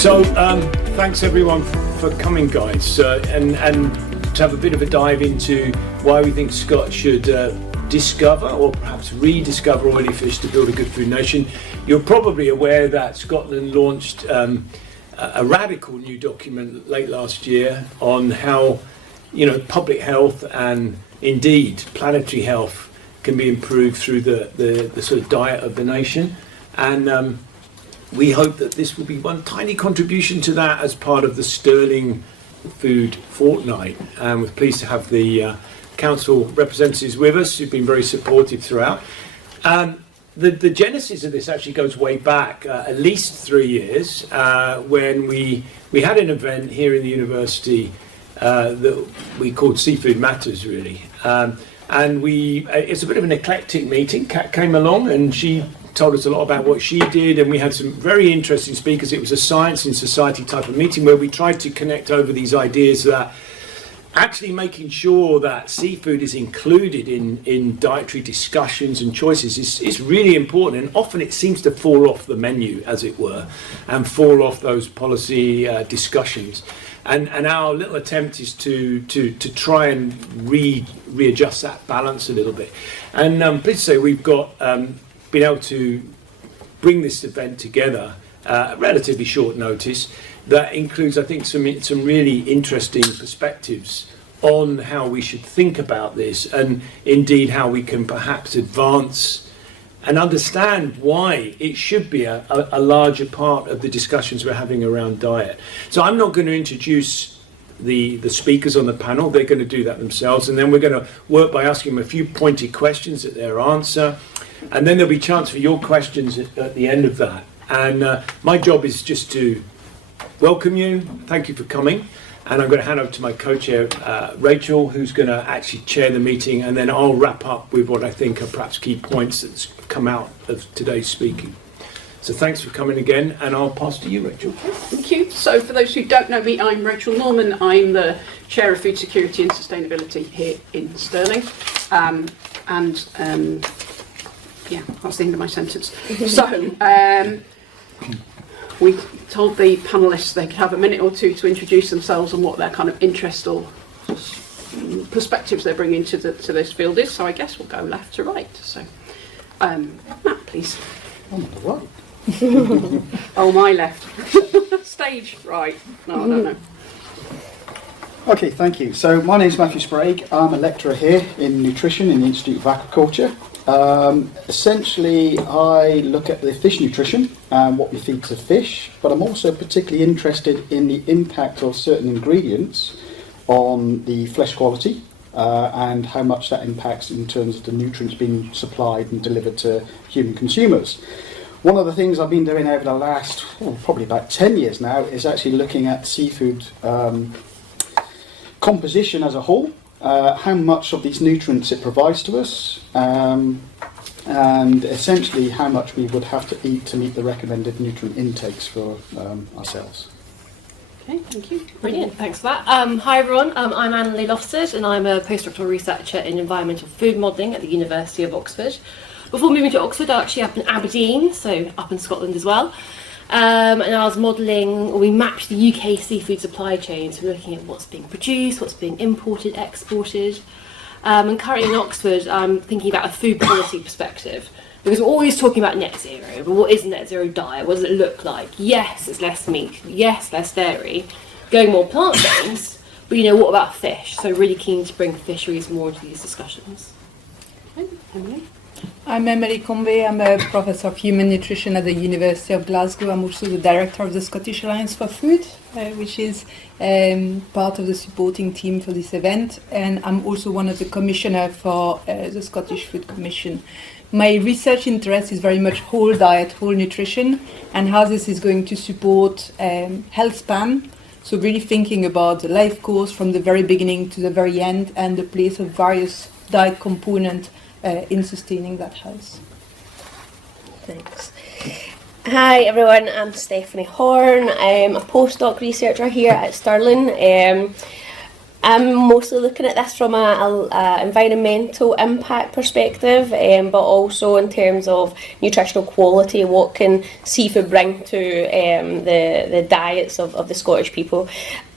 So thanks everyone for coming, guys, and to have a bit of a dive into why we think Scots should discover or perhaps rediscover oily fish to build a good food nation. You're probably aware that Scotland launched a radical new document late last year on how, public health and indeed planetary health can be improved through the sort of diet of the nation. And we hope that this will be one tiny contribution to that as part of the Stirling Food Fortnight. And we're pleased to have the council representatives with us who've been very supportive throughout. The genesis of this actually goes way back, at least 3 years, when we had an event here in the university that we called Seafood Matters, really. And it's a bit of an eclectic meeting. Kat came along and she told us a lot about what she did, and we had some very interesting speakers. It was a science and society type of meeting where we tried to connect over these ideas that actually making sure that seafood is included in dietary discussions and choices is really important, and often it seems to fall off the menu, as it were, and fall off those policy discussions. And our little attempt is to try and readjust that balance a little bit. And please say we've got been able to bring this event together at relatively short notice. That includes, I think, some really interesting perspectives on how we should think about this, and indeed how we can perhaps advance and understand why it should be a larger part of the discussions we're having around diet. So I'm not going to introduce the speakers on the panel. They're going to do that themselves, and then we're going to work by asking them a few pointed questions at their answer, and then there'll be a chance for your questions at the end of that. And my job is just to welcome you, thank you for coming, and I'm going to hand over to my co-chair, Rachel, who's going to actually chair the meeting, and then I'll wrap up with what I think are perhaps key points that's come out of today's speaking. So thanks for coming again, and I'll pass to you, Rachel. Thank you. So for those who don't know me, I'm Rachel Norman. I'm the Chair of Food Security and Sustainability here in Stirling. Yeah, that's the end of my sentence. So we told the panellists they could have a minute or two to introduce themselves and what their kind of interest or perspectives they're bringing to this field is. So I guess we'll go left to right. So Matt, please. On the right. Oh, my left. Stage right. No, I don't know. Okay, thank you. So my name is Matthew Sprague. I'm a lecturer here in nutrition in the Institute of Aquaculture. Essentially, I look at the fish nutrition and what we feed to fish, but I'm also particularly interested in the impact of certain ingredients on the flesh quality and how much that impacts in terms of the nutrients being supplied and delivered to human consumers. One of the things I've been doing over the last, probably about 10 years now, is actually looking at seafood composition as a whole, how much of these nutrients it provides to us, and essentially how much we would have to eat to meet the recommended nutrient intakes for ourselves. Okay, thank you. Brilliant, thanks for that. Hi everyone, I'm Anna-Lee Lofted and I'm a postdoctoral researcher in environmental food modelling at the University of Oxford. Before moving to Oxford, I actually up in Aberdeen, so up in Scotland as well. And I was modelling, we mapped the UK seafood supply chain, so we're looking at what's being produced, what's being imported, exported. And currently in Oxford, I'm thinking about a food policy perspective, because we're always talking about net zero, but what is a net zero diet? What does it look like? Yes, it's less meat, yes, less dairy, going more plant-based, but what about fish? So really keen to bring fisheries more into these discussions. Okay, Emily. I'm Emily Conway. I'm a professor of human nutrition at the University of Glasgow. I'm also the director of the Scottish Alliance for Food, which is part of the supporting team for this event. And I'm also one of the commissioners for the Scottish Food Commission. My research interest is very much whole diet, whole nutrition, and how this is going to support health span. So really thinking about the life course from the very beginning to the very end, and the place of various diet components in sustaining that health. Thanks. Hi everyone, I'm Stephanie Horn. I'm a postdoc researcher here at Stirling. I'm mostly looking at this from a environmental impact perspective, but also in terms of nutritional quality. What can seafood bring to the diets of the Scottish people?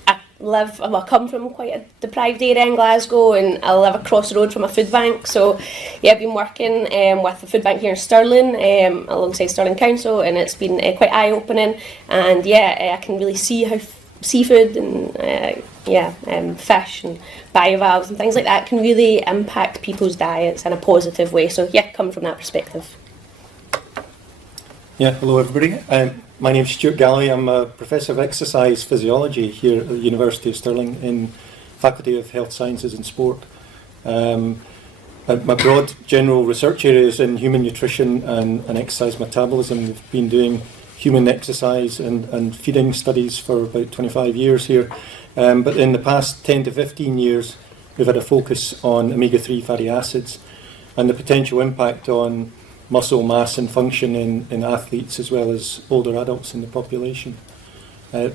I come from quite a deprived area in Glasgow, and I live across the road from a food bank. So, yeah, I've been working with the food bank here in Stirling, alongside Stirling Council, and it's been quite eye-opening. And yeah, I can really see how seafood and fish and bivalves and things like that can really impact people's diets in a positive way. So, yeah, coming from that perspective. Yeah, hello everybody. My name's Stuart Galloway. I'm a Professor of Exercise Physiology here at the University of Stirling in Faculty of Health Sciences and Sport. My broad general research area is in human nutrition and exercise metabolism. We've been doing human exercise and feeding studies for about 25 years here. But in the past 10 to 15 years, we've had a focus on omega-3 fatty acids and the potential impact on muscle mass and function in athletes as well as older adults in the population.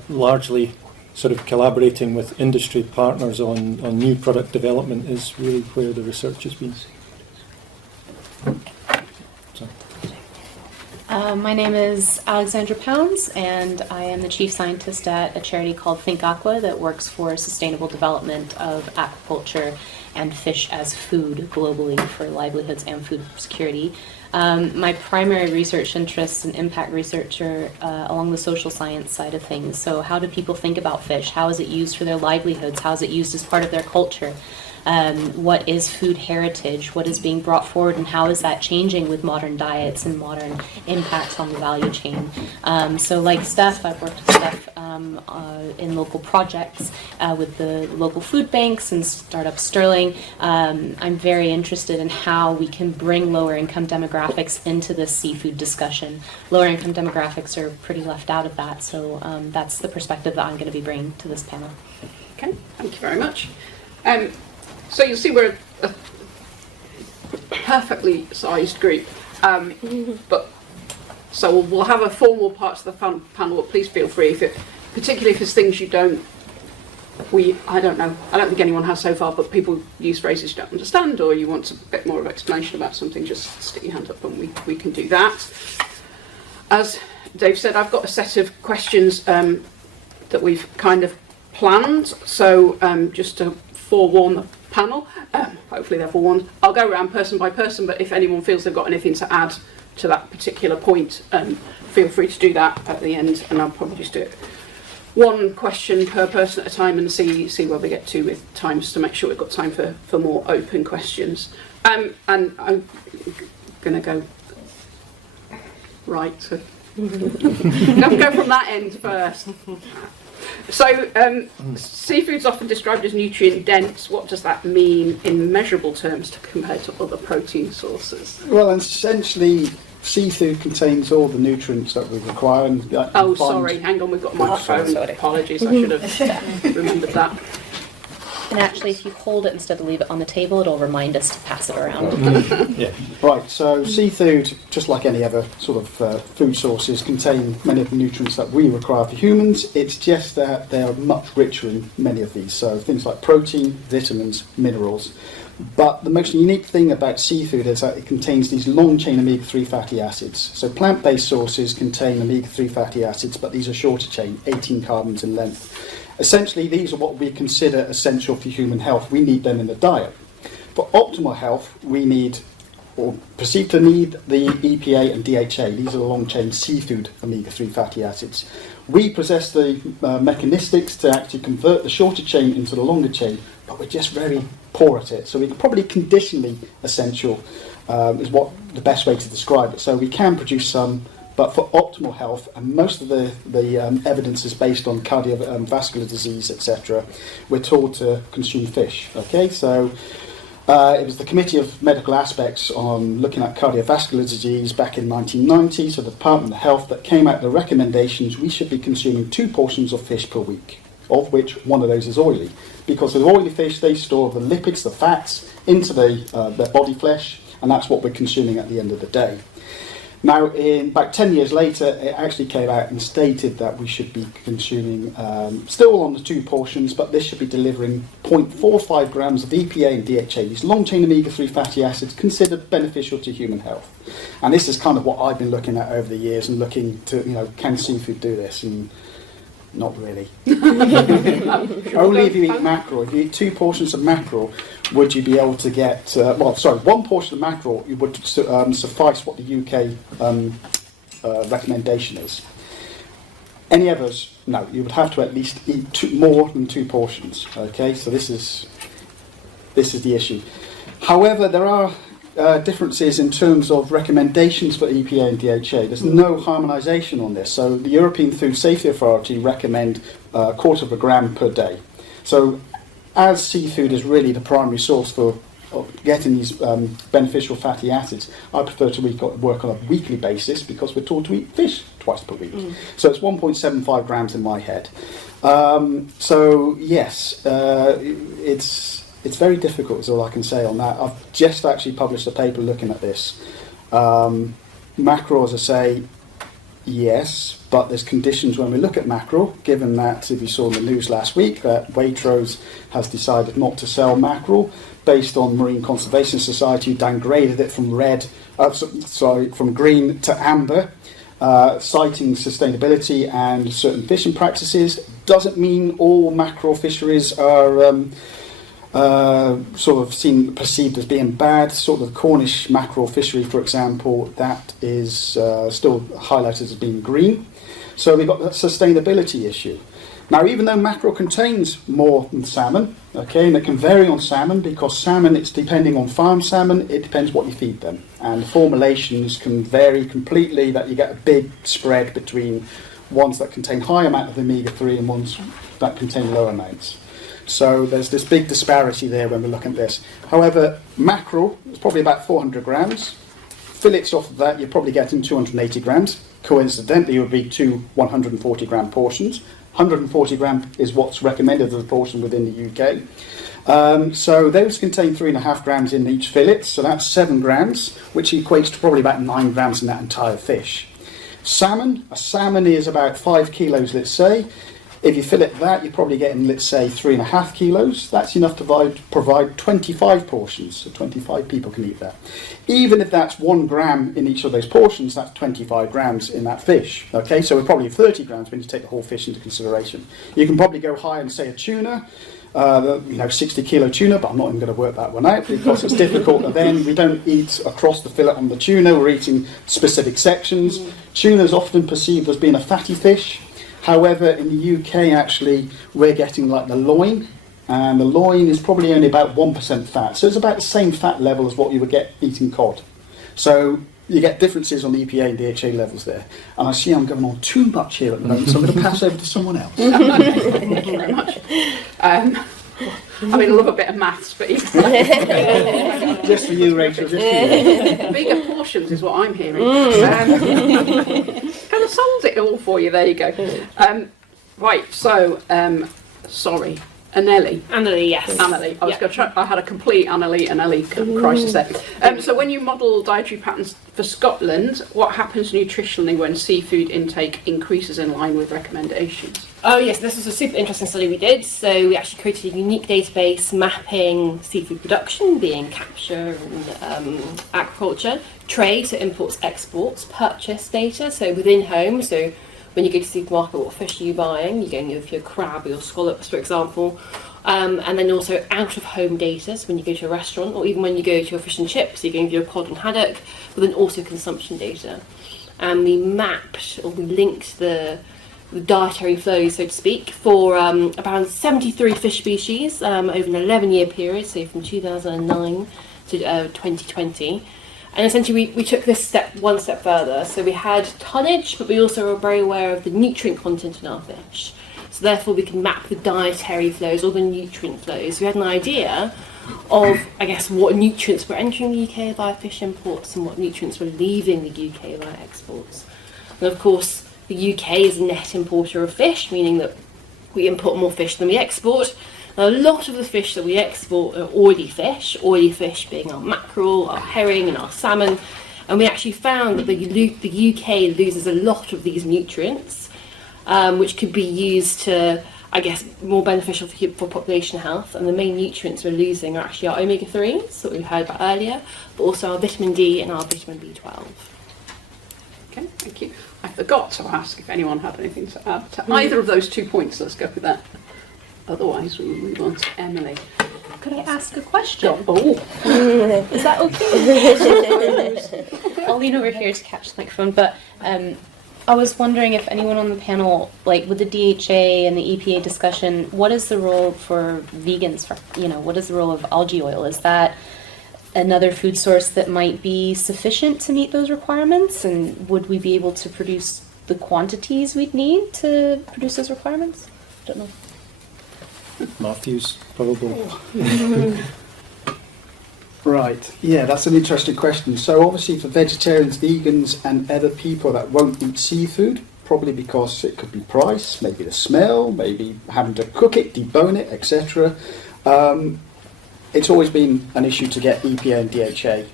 Largely sort of collaborating with industry partners on new product development is really where the research has been. My name is Alexandra Pounds, and I am the chief scientist at a charity called ThinkAqua that works for sustainable development of aquaculture and fish as food globally for livelihoods and food security. My primary research interests and impact research are along the social science side of things. So how do people think about fish? How is it used for their livelihoods? How is it used as part of their culture? What is food heritage? What is being brought forward, and how is that changing with modern diets and modern impacts on the value chain? So like Steph, I've worked with Steph in local projects with the local food banks and Startup Stirling. I'm very interested in how we can bring lower income demographics into this seafood discussion. Lower income demographics are pretty left out of that, so that's the perspective that I'm going to be bringing to this panel. Okay, thank you very much. So you'll see we're a perfectly sized group, but so we'll have a formal part of the panel. Please feel free, particularly if there's things you don't. I don't know. I don't think anyone has so far, but people use phrases you don't understand, or you want a bit more of explanation about something. Just stick your hand up, and we can do that. As Dave said, I've got a set of questions that we've kind of planned. So just to forewarn the panel, hopefully they're forewarned, I'll go around person by person, but if anyone feels they've got anything to add to that particular point, feel free to do that at the end, and I'll probably just do it one question per person at a time and see where we get to with time, just to make sure we've got time for more open questions. And I'm going to go right to go from that end first. So, seafood's often described as nutrient dense. What does that mean in measurable terms compared to other protein sources? Well, essentially, seafood contains all the nutrients that we require. And, sorry, hang on, we've got a microphone. Apologies, I should have remembered that. And actually, if you hold it instead of leave it on the table, it'll remind us to pass it around. Yeah. Right, so seafood, just like any other sort of food sources, contain many of the nutrients that we require for humans. It's just that they are much richer in many of these. So things like protein, vitamins, minerals. But the most unique thing about seafood is that it contains these long-chain omega-3 fatty acids. So plant-based sources contain omega-3 fatty acids, but these are shorter chain, 18 carbons in length. Essentially, these are what we consider essential for human health. We need them in the diet. For optimal health, we need, or perceive to need, the EPA and DHA. These are the long-chain seafood omega-3 fatty acids. We possess the mechanistics to actually convert the shorter chain into the longer chain, but we're just very poor at it. So we're probably conditionally essential, is what the best way to describe it. So we can produce some, but for optimal health, and most of the evidence is based on cardiovascular disease, etc., we're told to consume fish. Okay, so it was the Committee of Medical Aspects on looking at cardiovascular disease back in 1990, so the Department of Health, that came out with the recommendations we should be consuming 2 portions of fish per week, of which one of those is oily. Because with oily fish, they store the lipids, the fats, into their body flesh, and that's what we're consuming at the end of the day. Now, in about 10 years later, it actually came out and stated that we should be consuming, still on the 2 portions, but this should be delivering 0.45 grams of EPA and DHA, these long-chain omega-3 fatty acids considered beneficial to human health. And this is kind of what I've been looking at over the years and looking to, can seafood do this? And not really. Only if you eat mackerel. If you eat 2 portions of mackerel, would you be able to get, 1 portion of mackerel would suffice what the UK recommendation is. Any others? No, you would have to at least eat more than 2 portions. Okay, so this is the issue. However, there are differences in terms of recommendations for EPA and DHA. There's no harmonisation on this. So the European Food Safety Authority recommend 1/4 gram per day. So as seafood is really the primary source for getting these beneficial fatty acids, I prefer to work on a weekly basis because we're told to eat fish twice per week. So it's 1.75 grams in my head. So yes, it's very difficult, is all I can say on that. I've just actually published a paper looking at this. Mackerel, as I say, yes, but there's conditions when we look at mackerel, given that, if you saw in the news last week, that Waitrose has decided not to sell mackerel based on Marine Conservation Society, who downgraded it from green to amber, citing sustainability and certain fishing practices. Doesn't mean all mackerel fisheries are sort of perceived as being bad. Sort of the Cornish mackerel fishery, for example, that is still highlighted as being green. So we've got that sustainability issue. Now, even though mackerel contains more than salmon, okay, and it can vary on salmon, because salmon, it's depending on farm salmon, it depends what you feed them. And the formulations can vary completely, that you get a big spread between ones that contain high amount of omega-3 and ones that contain low amounts. So there's this big disparity there when we're looking at this. However, mackerel is probably about 400 grams. Fillets off of that, you're probably getting 280 grams. Coincidentally, it would be 2 140 gram portions. 140 gram is what's recommended as a portion within the UK. So those contain 3.5 grams in each fillet, so that's 7 grams, which equates to probably about 9 grams in that entire fish. Salmon, a salmon is about 5 kilos, let's say. If you fillet that, you're probably getting, let's say, 3.5 kilos. That's enough to provide 25 portions, so 25 people can eat that. Even if that's 1 gram in each of those portions, that's 25 grams in that fish. Okay, so we're probably 30 grams when you take the whole fish into consideration. You can probably go higher and say a tuna, 60 kilo tuna, but I'm not even going to work that one out because it's difficult. And then we don't eat across the fillet on the tuna, we're eating specific sections. Tuna is often perceived as being a fatty fish. However, in the UK, actually, we're getting like the loin, and the loin is probably only about 1% fat. So it's about the same fat level as what you would get eating cod. So you get differences on the EPA and DHA levels there. And I see I'm going on too much here at the moment, so I'm going to pass over to someone else. Thank you very much. I love a bit of maths, but even Just for you, Rachel, just for you. bigger portions is what I'm hearing. Kind of solved it all for you. There you go. Right. So, sorry, Anneli. Anneli, yes. Anneli. I was going to try. I had a complete Anneli crisis there. So, when you model dietary patterns for Scotland, what happens nutritionally when seafood intake increases in line with recommendations? Oh yes, this was a super interesting study we did. So we actually created a unique database mapping seafood production, being capture and aquaculture, trade, so imports, exports, purchase data, so within home, so when you go to the supermarket, what fish are you buying? You're going for your crab or your scallops, for example. And then also out of home data, so when you go to a restaurant, or even when you go to your fish and chips, you're going for your cod and haddock, but then also consumption data. And we mapped, or we linked the dietary flows, so to speak, for about 73 fish species over an 11-year period, so from 2009 to 2020. And essentially we took this one step further. So we had tonnage, but we also were very aware of the nutrient content in our fish. So therefore we can map the dietary flows or the nutrient flows. We had an idea of, I guess, what nutrients were entering the UK via fish imports and what nutrients were leaving the UK via exports. And of course, the UK is a net importer of fish, meaning that we import more fish than we export. Now, a lot of the fish that we export are oily fish being our mackerel, our herring and our salmon. And we actually found that the UK loses a lot of these nutrients, which could be used to, I guess, more beneficial for population health. And the main nutrients we're losing are actually our omega-3s that we heard about earlier, but also our vitamin D and our vitamin B12. Okay, thank you. I forgot to ask if anyone had anything to add to either of those 2 points. Let's go with that. Otherwise, we will move on to Emily. Could I ask a question? Oh, Is that okay? I'll lean over here to catch the microphone, but I was wondering if anyone on the panel, like with the DHA and the EPA discussion, what is the role for vegans? What is the role of algae oil? Is that another food source that might be sufficient to meet those requirements? And would we be able to produce the quantities we'd need to produce those requirements? I don't know. Matthews, probably. Right, yeah, that's an interesting question. So obviously for vegetarians, vegans and other people that won't eat seafood, probably because it could be price, maybe the smell, maybe having to cook it, debone it, etc. It's always been an issue to get EPA and DHA,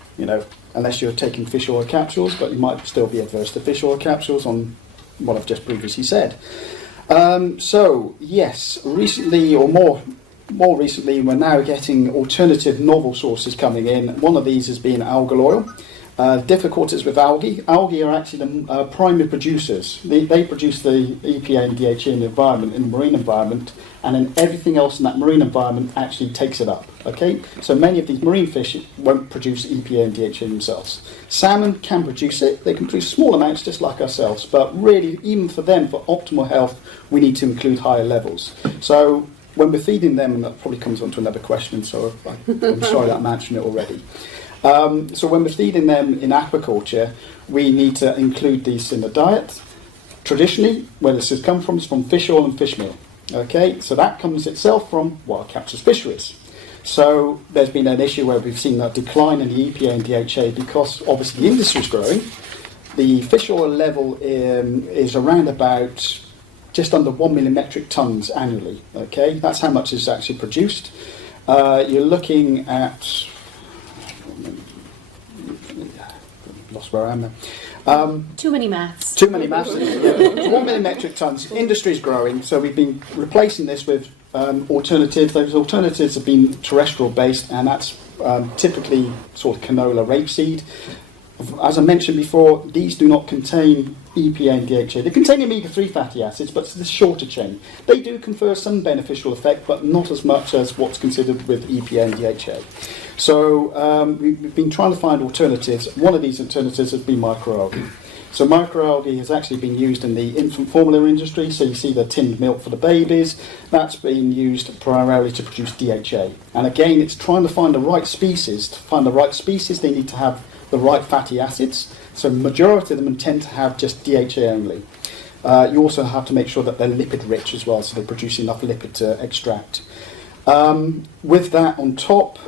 unless you're taking fish oil capsules, but you might still be adverse to fish oil capsules on what I've just previously said. So yes, recently or more recently, we're now getting alternative novel sources coming in. One of these has been algal oil. Difficulties with algae. Algae are actually the primary producers. They produce the EPA and DHA in the environment, in the marine environment, and then everything else in that marine environment actually takes it up. Okay, so many of these marine fish won't produce EPA and DHA themselves. Salmon can produce it. They can produce small amounts just like ourselves, but really, even for them, for optimal health, we need to include higher levels. So when we're feeding them, and that probably comes on to another question, so I'm sorry that I'm answering it already. So when we're feeding them in aquaculture, we need to include these in the diet. Traditionally, where this has come from is from fish oil and fish meal. Okay, so that comes itself from wild captured fisheries. So there's been an issue where we've seen a decline in the EPA and DHA because obviously the industry is growing. The fish oil level is around about just under 1 million metric tonnes annually. Okay, that's how much is actually produced. You're looking at lost where I am now. Too many maths. Too many maths. 1 million metric tonnes. Industry is growing, so we've been replacing this with alternatives. Those alternatives have been terrestrial based, and that's typically sort of canola, rapeseed. As I mentioned before, these do not contain EPA and DHA. They contain omega-3 fatty acids, but it's the shorter chain. They do confer some beneficial effect, but not as much as what's considered with EPA and DHA. So we've been trying to find alternatives. One of these alternatives has been microalgae. So microalgae has actually been used in the infant formula industry. So you see the tinned milk for the babies. That's been used primarily to produce DHA. And again, it's trying to find the right species. To find the right species, they need to have the right fatty acids. So the majority of them tend to have just DHA only. You also have to make sure that they're lipid rich as well, so they produce enough lipid to extract. With that on top,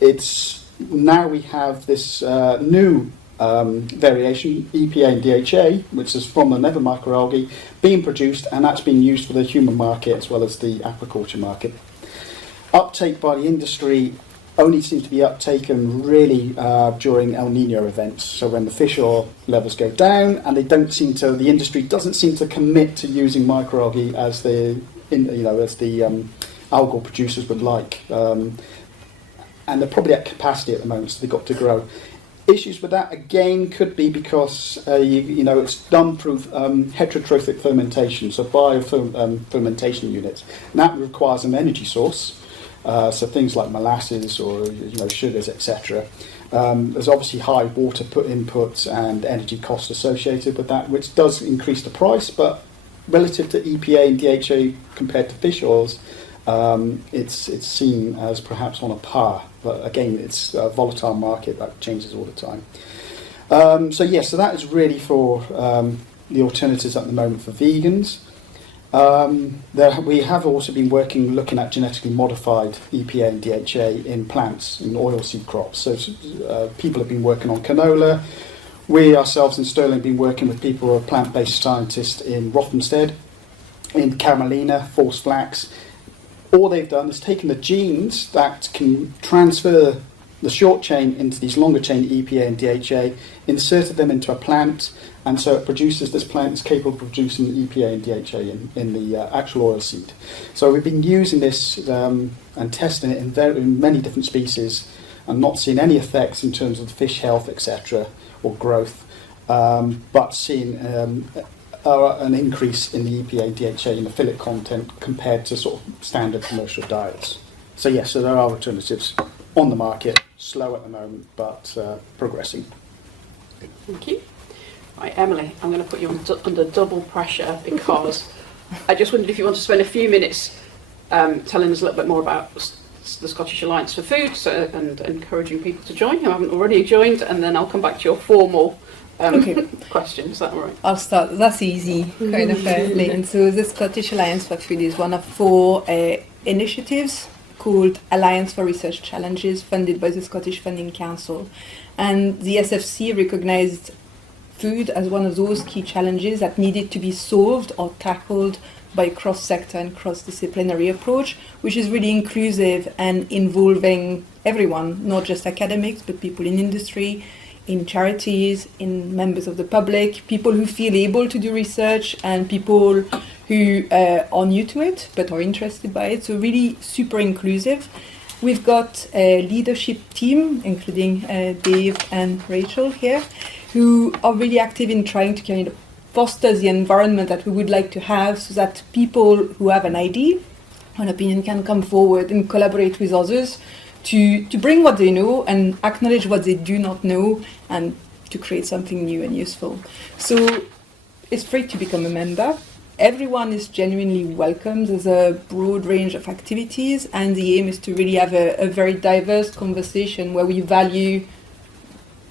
it's now we have this new variation, EPA and DHA, which is from another microalgae, being produced, and that's being used for the human market as well as the aquaculture market. Uptake by the industry only seems to be uptaken really during El Nino events. So when the fish oil levels go down, and the industry doesn't seem to commit to using microalgae as the algal producers would like. And they're probably at capacity at the moment, so they've got to grow. Issues with that again could be because it's done through heterotrophic fermentation, so fermentation units, and that requires an energy source. So things like molasses or sugars, etc. There's obviously high water inputs and energy costs associated with that, which does increase the price. But relative to EPA and DHA compared to fish oils, it's seen as perhaps on a par. But again, it's a volatile market that changes all the time. So that is really for the alternatives at the moment for vegans. We have also been looking at genetically modified EPA and DHA in plants, in oilseed crops. So people have been working on canola. We ourselves in Stirling have been working with people who are plant-based scientists in Rothamsted, in camelina, false flax. All they've done is taken the genes that can transfer the short chain into these longer chain EPA and DHA, inserted them into a plant, and so it produces, this plant is capable of producing EPA and DHA in the actual oil seed. So we've been using this and testing it in many different species and not seeing any effects in terms of fish health, etc., or growth, but seeing an increase in the EPA, DHA and affiliate content compared to sort of standard commercial diets. So yes, so there are alternatives on the market, slow at the moment, but progressing. Thank you. Right, Emily, I'm going to put you under double pressure because I just wondered if you want to spend a few minutes telling us a little bit more about the Scottish Alliance for Food and encouraging people to join who haven't already joined, and then I'll come back to your formal questions. Is that all right? I'll start. That's easy, kind of lane. So the Scottish Alliance for Food is one of 4 initiatives called Alliance for Research Challenges, funded by the Scottish Funding Council. And the SFC recognised food as one of those key challenges that needed to be solved or tackled by a cross-sector and cross-disciplinary approach, which is really inclusive and involving everyone, not just academics, but people in industry, in charities, in members of the public, people who feel able to do research, and people who are new to it but are interested by it. So really super inclusive. We've got a leadership team, including Dave and Rachel here, who are really active in trying to kind of foster the environment that we would like to have, so that people who have an idea, an opinion, can come forward and collaborate with others to bring what they know and acknowledge what they do not know, and to create something new and useful. So it's free to become a member. Everyone is genuinely welcome. There's a broad range of activities, and the aim is to really have a very diverse conversation where we value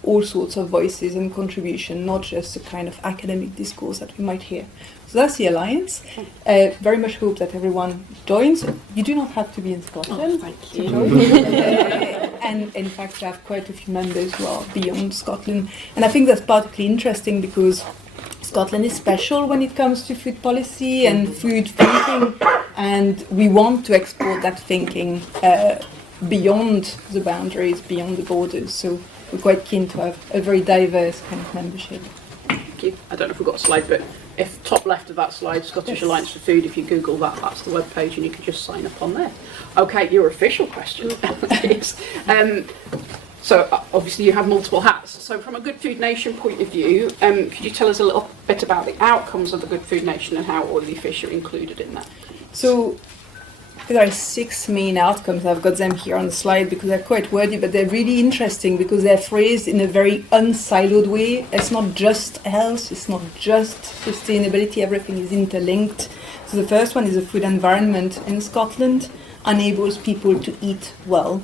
all sorts of voices and contribution, not just the kind of academic discourse that we might hear. So that's the Alliance. Very much hope that everyone joins. You do not have to be in Scotland to join. And in fact, I have quite a few members who are beyond Scotland. And I think that's particularly interesting because Scotland is special when it comes to food policy and food thinking, and we want to export that thinking beyond the boundaries, beyond the borders. So we're quite keen to have a very diverse kind of membership. Thank you. I don't know if we've got a slide, but if top left of that slide, Scottish Alliance for Food, if you Google that, that's the web page, and you can just sign up on there. Okay, your official question is, so obviously you have multiple hats. So from a Good Food Nation point of view, could you tell us a little bit about the outcomes of the Good Food Nation and how oily fish are included in that? So there are 6 main outcomes. I've got them here on the slide because they're quite wordy, but they're really interesting because they're phrased in a very unsiloed way. It's not just health, it's not just sustainability, everything is interlinked. So the first one is the food environment in Scotland enables people to eat well.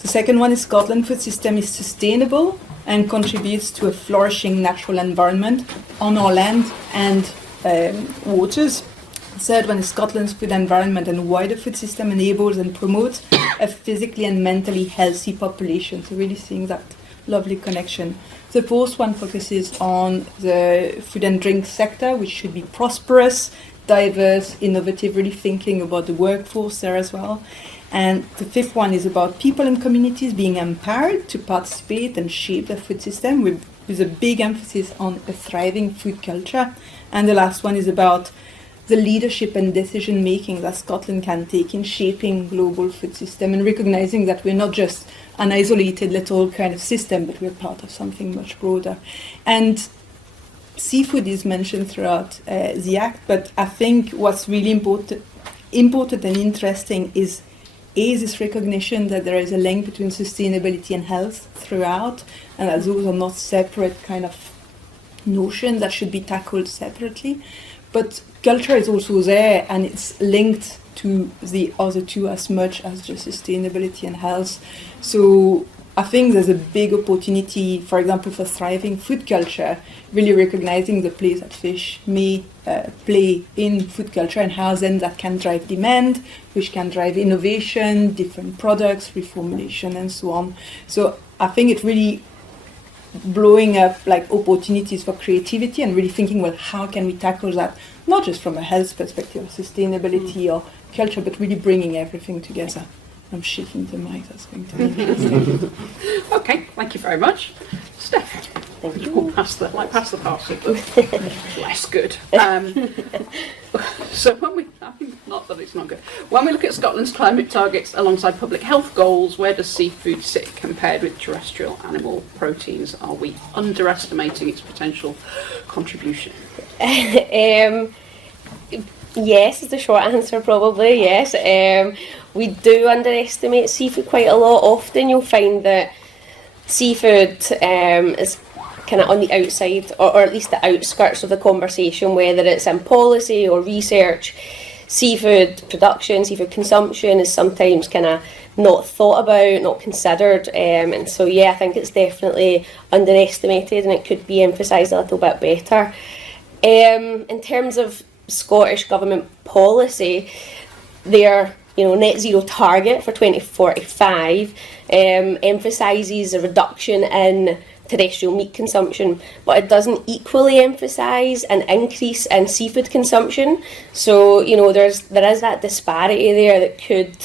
The second one is Scotland's food system is sustainable and contributes to a flourishing natural environment on our land and waters. The third one is Scotland's food environment and wider food system enables and promotes a physically and mentally healthy population. So really seeing that lovely connection. The fourth one focuses on the food and drink sector, which should be prosperous, diverse, innovative, really thinking about the workforce there as well. And the fifth one is about people and communities being empowered to participate and shape the food system with a big emphasis on a thriving food culture. And the last one is about the leadership and decision making that Scotland can take in shaping global food system and recognizing that we're not just an isolated little kind of system, but we're part of something much broader. And seafood is mentioned throughout the Act, but I think what's really important and interesting is this recognition that there is a link between sustainability and health throughout, and that those are not separate kind of notions that should be tackled separately. But culture is also there, and it's linked to the other two as much as just sustainability and health. So I think there's a big opportunity, for example, for thriving food culture, really recognizing the place that fish may play in food culture and how then that can drive demand, which can drive innovation, different products, reformulation, and so on. So I think it really blowing up like opportunities for creativity and really thinking, well, how can we tackle that, not just from a health perspective, sustainability or culture, but really bringing everything together. I'm shaking the mic, that's going to be Okay, thank you very much. Steph, Thank you. we'll pass the parcel, but less good. So not that it's not good. When we look at Scotland's climate targets alongside public health goals, where does seafood sit compared with terrestrial animal proteins? Are we underestimating its potential contribution? Yes is the short answer, probably, yes. We do underestimate seafood quite a lot. Often you'll find that seafood is kind of on the outside, or at least the outskirts of the conversation, whether it's in policy or research. Seafood production, seafood consumption is sometimes kind of not thought about, not considered, and so yeah, I think it's definitely underestimated and it could be emphasised a little bit better. In terms of Scottish Government policy, their net zero target for 2045 emphasises a reduction in terrestrial meat consumption, but it doesn't equally emphasise an increase in seafood consumption. So there is that disparity there that could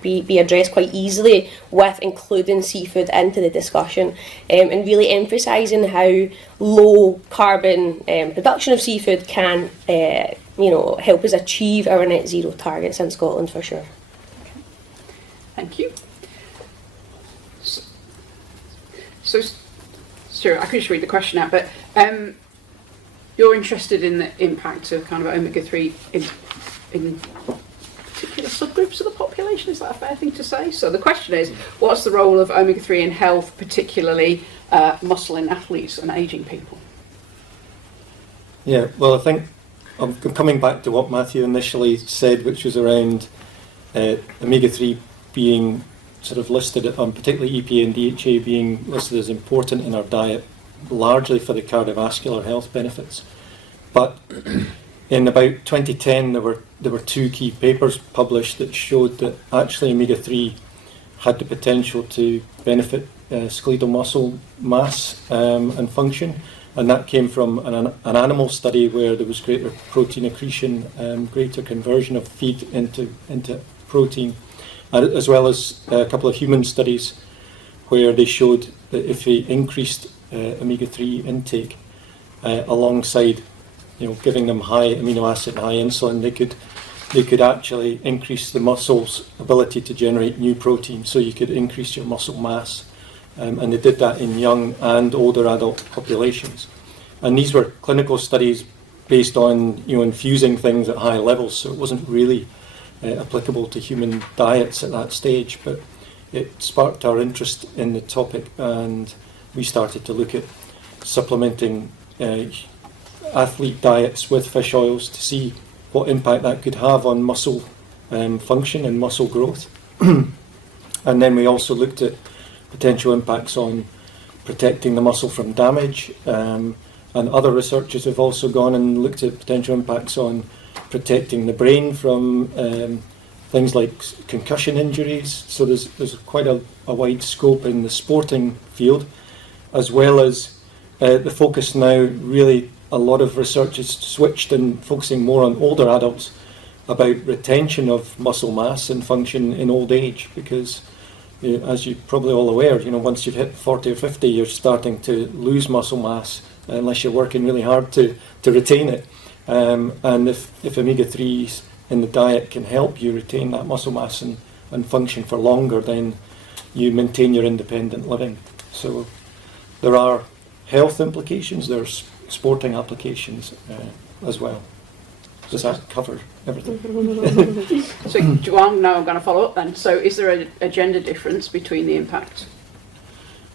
be addressed quite easily with including seafood into the discussion, and really emphasising how low carbon production of seafood can help us achieve our net zero targets in Scotland for sure. Thank you. So, sure, I could just read the question out, but you're interested in the impact of kind of omega-3 in particular subgroups of the population, is that a fair thing to say? So the question is, what's the role of omega-3 in health, particularly muscle in athletes and ageing people? Yeah, well, I think I'm coming back to what Matthew initially said, which was around omega-3 being sort of listed, particularly EPA and DHA being listed as important in our diet, largely for the cardiovascular health benefits. But in about 2010, there were two key papers published that showed that actually omega-3 had the potential to benefit skeletal muscle mass and function, and that came from an animal study where there was greater protein accretion, greater conversion of feed into protein, as well as a couple of human studies where they showed that if they increased omega-3 intake alongside giving them high amino acid and high insulin, they could actually increase the muscle's ability to generate new protein, so you could increase your muscle mass. And they did that in young and older adult populations. And these were clinical studies based on infusing things at high levels, so it wasn't really applicable to human diets at that stage, but it sparked our interest in the topic, and we started to look at supplementing athlete diets with fish oils to see what impact that could have on muscle function and muscle growth. And then we also looked at potential impacts on protecting the muscle from damage, and other researchers have also gone and looked at potential impacts on protecting the brain from things like concussion injuries. So there's quite a wide scope in the sporting field, as well as the focus now, really a lot of research has switched and focusing more on older adults about retention of muscle mass and function in old age, because as you're probably all aware, once you've hit 40 or 50, you're starting to lose muscle mass unless you're working really hard to retain it. And if omega-3s in the diet can help you retain that muscle mass and function for longer, then you maintain your independent living. So there are health implications, there's sporting applications as well. Does that cover everything? So Joanne, now I'm going to follow up then. So is there a gender difference between the impact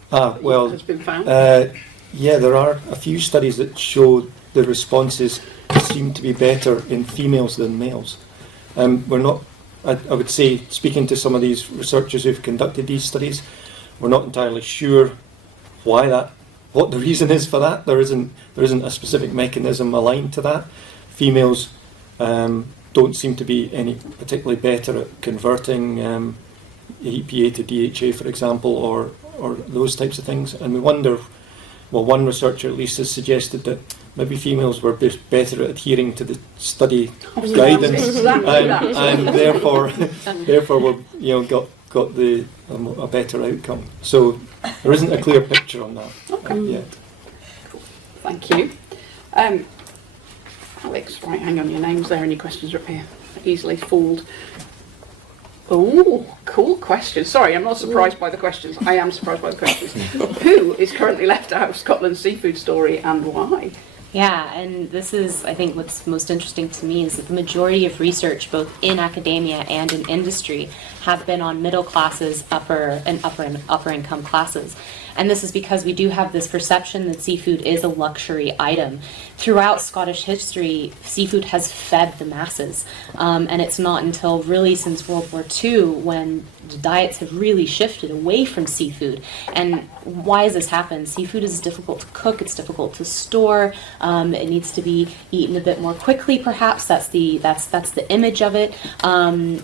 that has been found? Yeah, there are a few studies that show the responses seem to be better in females than males. We're not, I would say, speaking to some of these researchers who've conducted these studies, we're not entirely sure what the reason is for that. There isn't a specific mechanism aligned to that. Females don't seem to be any particularly better at converting EPA to DHA, for example, or those types of things. And we wonder, well, one researcher at least has suggested that maybe females were better at adhering to the study Yes, guidance, exactly that. and therefore were got a better outcome. So there isn't a clear picture on that yet. Thank you. Alex, right, hang on, your name's there and your questions are up here. Easily fooled. Oh, cool question. Sorry, I'm not surprised by the questions. I am surprised by the questions. Who is currently left out of Scotland's seafood story and why? Yeah, and this is, I think, what's most interesting to me is that the majority of research, both in academia and in industry, have been on middle classes, upper income classes. And this is because we do have this perception that seafood is a luxury item. Throughout Scottish history, seafood has fed the masses. And it's not until really since World War II when the diets have really shifted away from seafood. And why has this happened? Seafood is difficult to cook, it's difficult to store, it needs to be eaten a bit more quickly perhaps, that's the image of it. And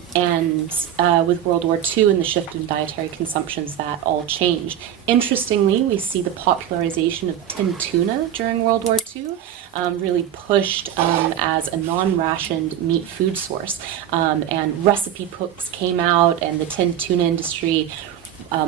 with World War II and the shift in dietary consumptions, that all changed. Interestingly, we see the popularization of tinned tuna during World War II. Really pushed as a non-rationed meat food source. And recipe books came out, and the tinned tuna industry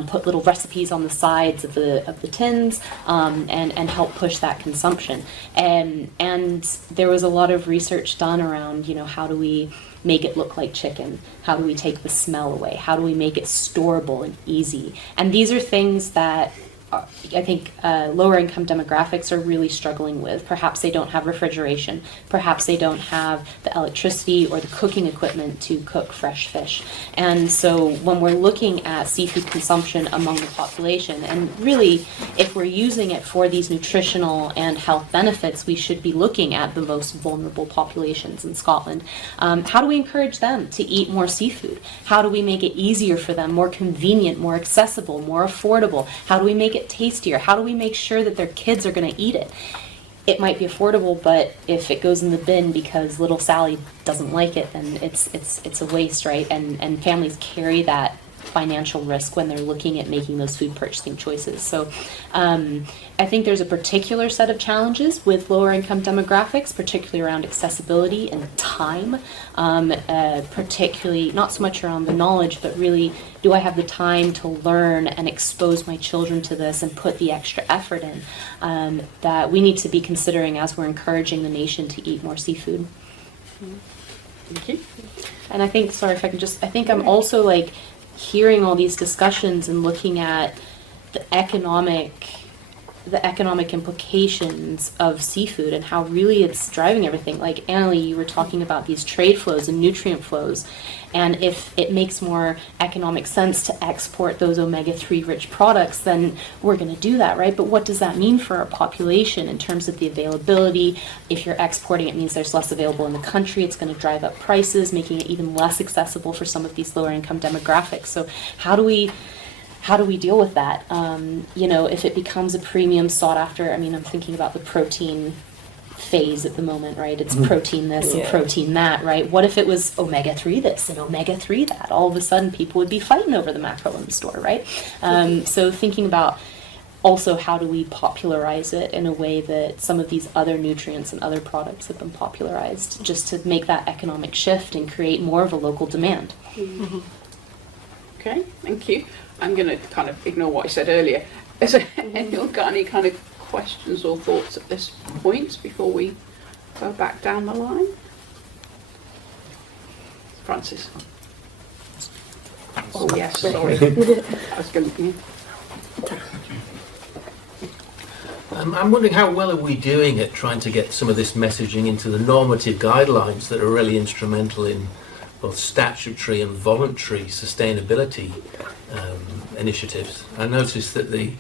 put little recipes on the sides of the tins and helped push that consumption. And there was a lot of research done around, how do we make it look like chicken? How do we take the smell away? How do we make it storable and easy? And these are things that I think lower income demographics are really struggling with. Perhaps they don't have refrigeration. Perhaps they don't have the electricity or the cooking equipment to cook fresh fish. And so when we're looking at seafood consumption among the population, and really if we're using it for these nutritional and health benefits, we should be looking at the most vulnerable populations in Scotland. How do we encourage them to eat more seafood? How do we make it easier for them, more convenient, more accessible, more affordable? How do we make it tastier? How do we make sure that their kids are going to eat it? It might be affordable, but if it goes in the bin because little Sally doesn't like it, then it's a waste, right? And families carry that financial risk when they're looking at making those food purchasing choices. So I think there's a particular set of challenges with lower income demographics, particularly around accessibility and time, particularly not so much around the knowledge, but really, do I have the time to learn and expose my children to this and put the extra effort in that we need to be considering as we're encouraging the nation to eat more seafood. Thank you. And I think, sorry if I can just, I think I'm also like hearing all these discussions and looking at the economic implications of seafood and how really it's driving everything. Like Annalie, you were talking about these trade flows and nutrient flows, and if it makes more economic sense to export those omega-3 rich products, then we're going to do that, right? But what does that mean for our population in terms of the availability? If you're exporting, it means there's less available in the country. It's going to drive up prices, making it even less accessible for some of these lower income demographics. So how do we deal with that? If it becomes a premium sought after, I'm thinking about the protein phase at the moment, right? It's protein this and protein that, right? What if it was omega-3 this and omega-3 that? All of a sudden people would be fighting over the mackerel in the store, right? So thinking about also how do we popularize it in a way that some of these other nutrients and other products have been popularized, just to make that economic shift and create more of a local demand. Mm-hmm. Okay, thank you. I'm going to kind of ignore what I said earlier. Has anyone got any kind of questions or thoughts at this point before we go back down the line? Francis. Oh yes, sorry. I was going to. I'm wondering how well are we doing at trying to get some of this messaging into the normative guidelines that are really instrumental in both statutory and voluntary sustainability initiatives. I noticed that the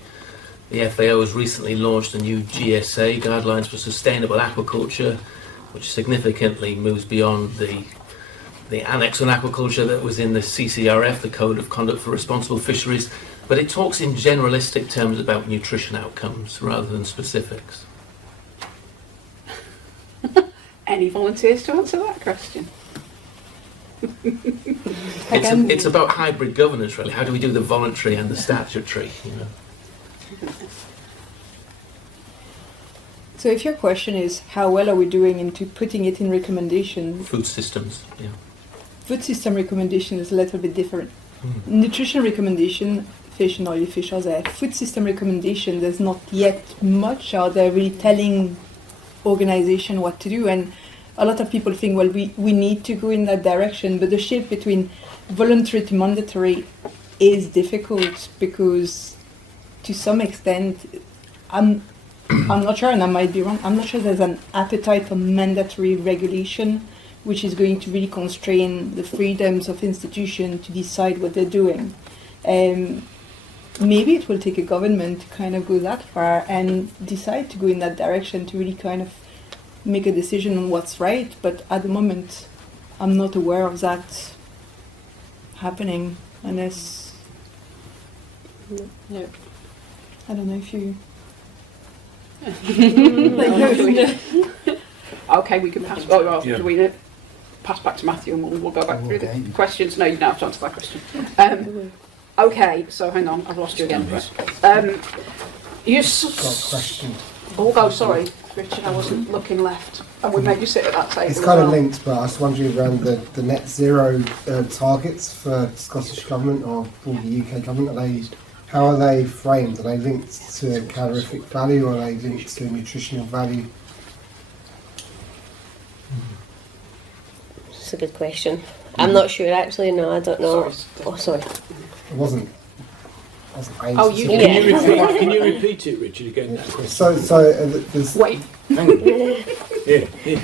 FAO has recently launched a new GSA, Guidelines for Sustainable Aquaculture, which significantly moves beyond the annex on aquaculture that was in the CCRF, the Code of Conduct for Responsible Fisheries, but it talks in generalistic terms about nutrition outcomes rather than specifics. Any volunteers to answer that question? It's about hybrid governance, really. How do we do the voluntary and the statutory? So if your question is how well are we doing into putting it in recommendations, Food systems, yeah. food system recommendation is a little bit different. Mm. Nutrition recommendation, fish and oily fish are there. Food system recommendation, there's not yet much out there really telling organization what to do, and a lot of people think, well, we need to go in that direction, but the shift between voluntary to mandatory is difficult because to some extent, I'm not sure, and I might be wrong, I'm not sure there's an appetite for mandatory regulation which is going to really constrain the freedoms of institutions to decide what they're doing. Maybe it will take a government to kind of go that far and decide to go in that direction to really kind of make a decision on what's right, but at the moment I'm not aware of that happening unless... No. I don't know if you... Okay, we can pass. Oh, well, Yeah. do we pass back to Matthew and we'll go back through the Okay. questions? No, you don't have to answer that question. Okay, so hang on, I've lost you again. You Got a question. Oh, go, sorry, Richard, I wasn't looking left. And we made you sit at that table. It's as kind of well. linked, but I was wondering around the net zero targets for the Scottish Government or the UK Government. How are they framed? Are they linked to calorific value or are they linked to nutritional value? It's a good question. I'm not sure actually. No, I don't know. Sorry. Oh, sorry. It wasn't aimed Oh, to you sort Yeah. Can you repeat it, Richard, again? That question. there's Wait. Hang on. Here, here.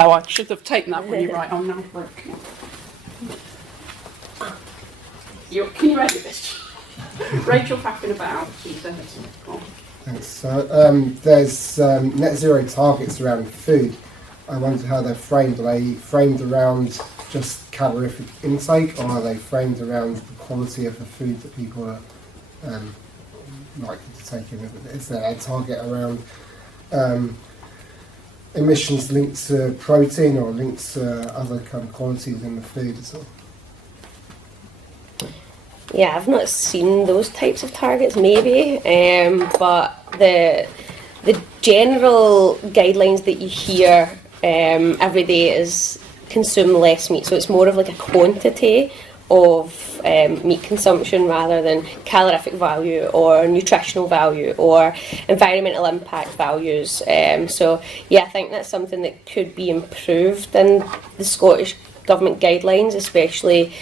Oh, I should have taken that when you right on now. Can you edit this? Rachel faffing about. She says. Oh. Thanks. So there's net zero targets around food. I wonder how they're framed. Are they framed around just calorific intake, or are they framed around the quality of the food that people are likely to take in? Is there a target around emissions linked to protein or linked to other kind of quality within the food at all? Yeah, I've not seen those types of targets, maybe, but the general guidelines that you hear every day is consume less meat. So it's more of like a quantity of meat consumption rather than calorific value or nutritional value or environmental impact values. So yeah, I think that's something that could be improved in the Scottish Government guidelines, especially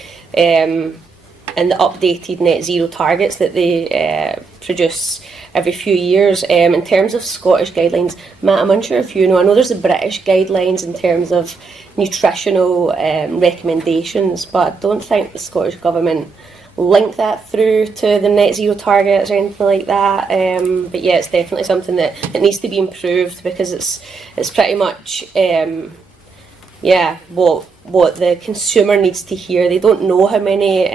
and the updated net zero targets that they produce every few years. In terms of Scottish guidelines, Matt, I'm unsure if you know, I know there's the British guidelines in terms of nutritional recommendations, but I don't think the Scottish Government link that through to the net zero targets or anything like that. But yeah, it's definitely something that it needs to be improved because it's pretty much what the consumer needs to hear. They don't know how many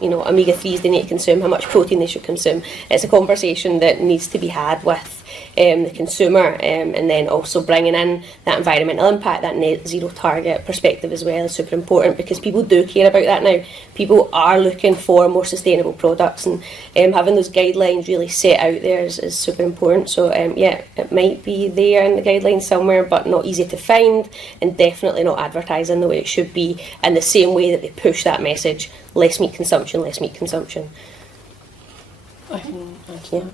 omega-3s they need to consume, how much protein they should consume. It's a conversation that needs to be had with the consumer, and then also bringing in that environmental impact, that net zero target perspective as well is super important because people do care about that now. People are looking for more sustainable products, and having those guidelines really set out there is super important. So yeah, it might be there in the guidelines somewhere, but not easy to find, and definitely not advertising the way it should be in the same way that they push that message: less meat consumption, less meat consumption. Yeah.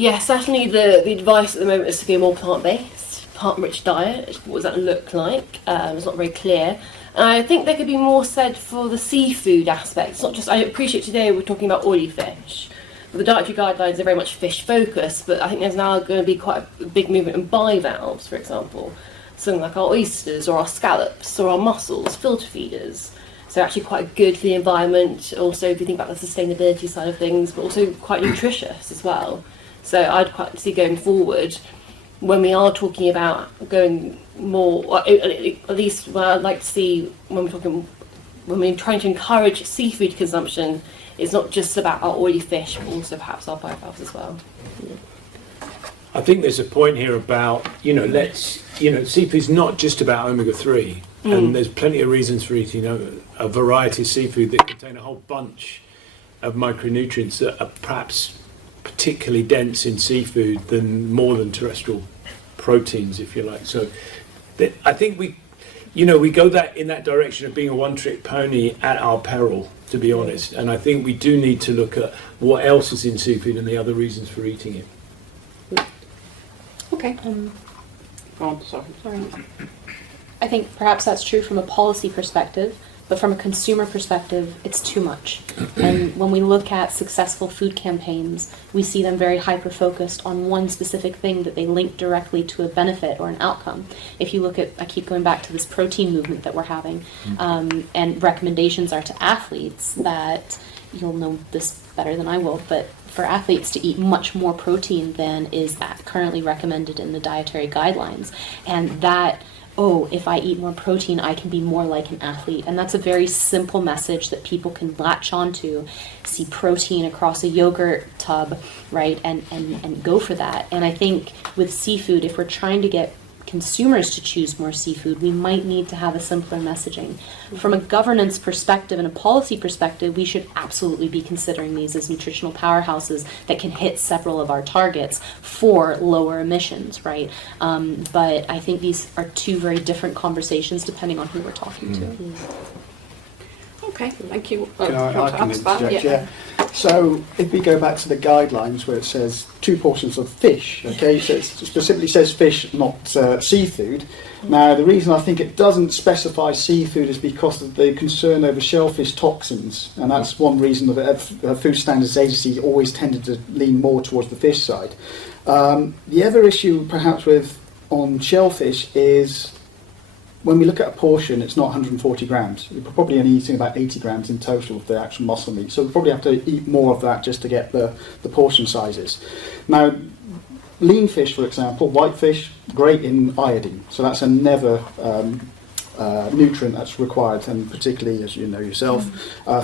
Yeah, certainly the advice at the moment is to be a more plant-based, plant-rich diet. What does that look like? It's not very clear. And I think there could be more said for the seafood aspect. It's not just, I appreciate today we're talking about oily fish. But the dietary guidelines are very much fish-focused, but I think there's now going to be quite a big movement in bivalves, for example. Something like our oysters or our scallops or our mussels, filter feeders. So actually quite good for the environment, also if you think about the sustainability side of things, but also quite nutritious as well. So I'd quite see going forward, when we are talking about going more, at least what I'd like to see when we're trying to encourage seafood consumption, it's not just about our oily fish, but also perhaps our bivalves as well. I think there's a point here about, seafood's not just about omega-3, and there's plenty of reasons for eating a variety of seafood that contain a whole bunch of micronutrients that are perhaps particularly dense in seafood than more than terrestrial proteins, if you like. So I think we go in that direction of being a one-trick pony at our peril, to be honest. And I think we do need to look at what else is in seafood and the other reasons for eating it. Okay. Go on, sorry. I think perhaps that's true from a policy perspective, but from a consumer perspective, it's too much. And when we look at successful food campaigns, we see them very hyper-focused on one specific thing that they link directly to a benefit or an outcome. If you look at, I keep going back to this protein movement that we're having, and recommendations are to athletes that, you'll know this better than I will, but for athletes to eat much more protein than is currently recommended in the dietary guidelines. And that, if I eat more protein, I can be more like an athlete. And that's a very simple message that people can latch onto, see protein across a yogurt tub, right, and go for that. And I think with seafood, if we're trying to get consumers to choose more seafood, we might need to have a simpler messaging. From a governance perspective and a policy perspective, we should absolutely be considering these as nutritional powerhouses that can hit several of our targets for lower emissions, right? But I think these are two very different conversations depending on who we're talking to. Okay, thank you. I can interject, yeah. So if we go back to the guidelines where it says 2 portions of fish, okay, so it specifically says fish, not seafood. Now, the reason I think it doesn't specify seafood is because of the concern over shellfish toxins, and that's one reason that Food Standards Agency always tended to lean more towards the fish side. The other issue perhaps on shellfish is when we look at a portion, it's not 140 grams. We're probably only eating about 80 grams in total of the actual muscle meat. So we probably have to eat more of that just to get the portion sizes. Now, lean fish, for example, whitefish, great in iodine. So that's another nutrient that's required, and particularly, as you know yourself,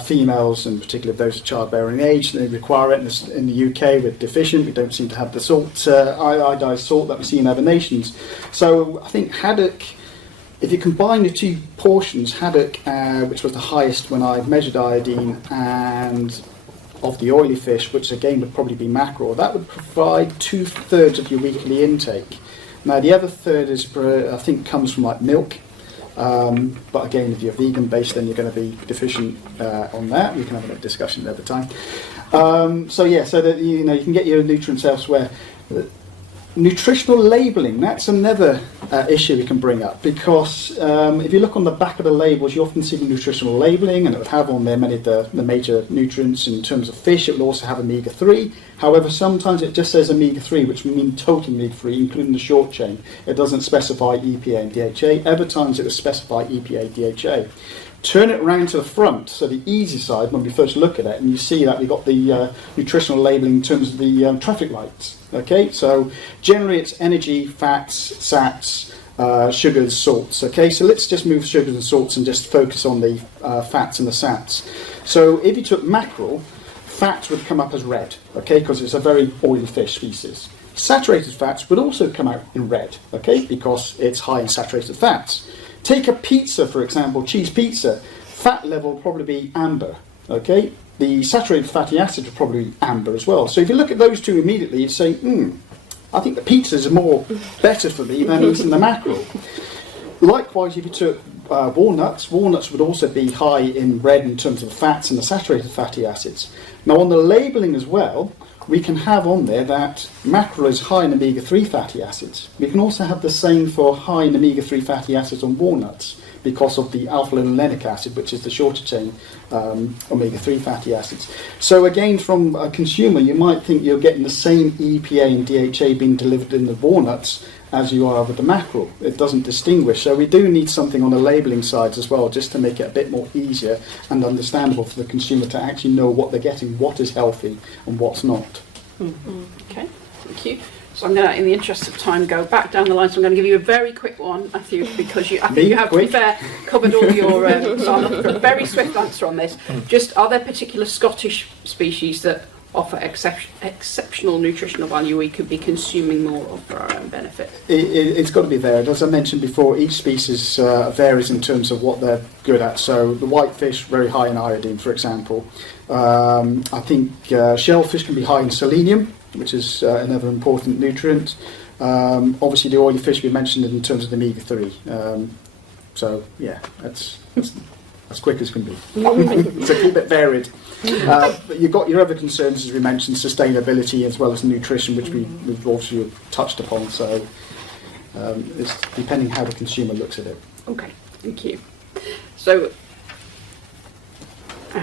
females, and particularly those of childbearing age, they require it. In the UK, we're deficient. We don't seem to have the salt, iodized salt that we see in other nations. So I think haddock, if you combine the 2 portions, haddock, which was the highest when I measured iodine, and of the oily fish, which again would probably be mackerel, that would provide 2/3 of your weekly intake. Now the other third I think comes from like milk, but again, if you're vegan based, then you're going to be deficient on that. We can have a discussion another time. So that you can get your nutrients elsewhere. Nutritional labelling, that's another issue we can bring up, because if you look on the back of the labels, you often see the nutritional labelling, and it would have on there many of the major nutrients. In terms of fish, it will also have omega-3. However, sometimes it just says omega-3, which would mean total omega-3, including the short chain. It doesn't specify EPA and DHA. Other times it will specify EPA, DHA. Turn it around to the front, so the easy side, when we first look at it, and you see that we've got the nutritional labelling in terms of the traffic lights. Okay, so generally it's energy, fats, sats, sugars, salts. Okay, so let's just move sugars and salts and just focus on the fats and the sats. So if you took mackerel, fats would come up as red, okay, because it's a very oily fish species. Saturated fats would also come out in red, okay, because it's high in saturated fats. Take a pizza, for example, cheese pizza. Fat level will probably be amber, okay? The saturated fatty acid would probably be amber as well. So if you look at those two immediately, you'd say, I think the pizza is better for me than eating the mackerel. Likewise, if you took walnuts would also be high in red in terms of fats and the saturated fatty acids. Now on the labelling as well, we can have on there that mackerel is high in omega-3 fatty acids. We can also have the same for high in omega-3 fatty acids on walnuts because of the alpha-linolenic acid, which is the shorter chain omega-3 fatty acids. So again, from a consumer, you might think you're getting the same EPA and DHA being delivered in the walnuts as you are with the mackerel. It doesn't distinguish. So we do need something on the labelling side as well, just to make it a bit more easier and understandable for the consumer to actually know what they're getting, what is healthy and what's not. Okay, thank you. So I'm going to, in the interest of time, go back down the line. So I'm going to give you a very quick one, Matthew, because I think you have, to be fair, covered all your... so I'm looking for a very swift answer on this. Just, are there particular Scottish species that offer exceptional nutritional value we could be consuming more of for our own benefit? It's got to be varied. As I mentioned before, each species varies in terms of what they're good at. So the whitefish, very high in iodine, for example. I think shellfish can be high in selenium. which is another important nutrient. Obviously, the oily fish we mentioned in terms of the omega-3. So yeah, that's as quick as can be. So keep it varied. But you've got your other concerns, as we mentioned, sustainability as well as nutrition, which we've also touched upon. So it's depending how the consumer looks at it. Okay, thank you. So, so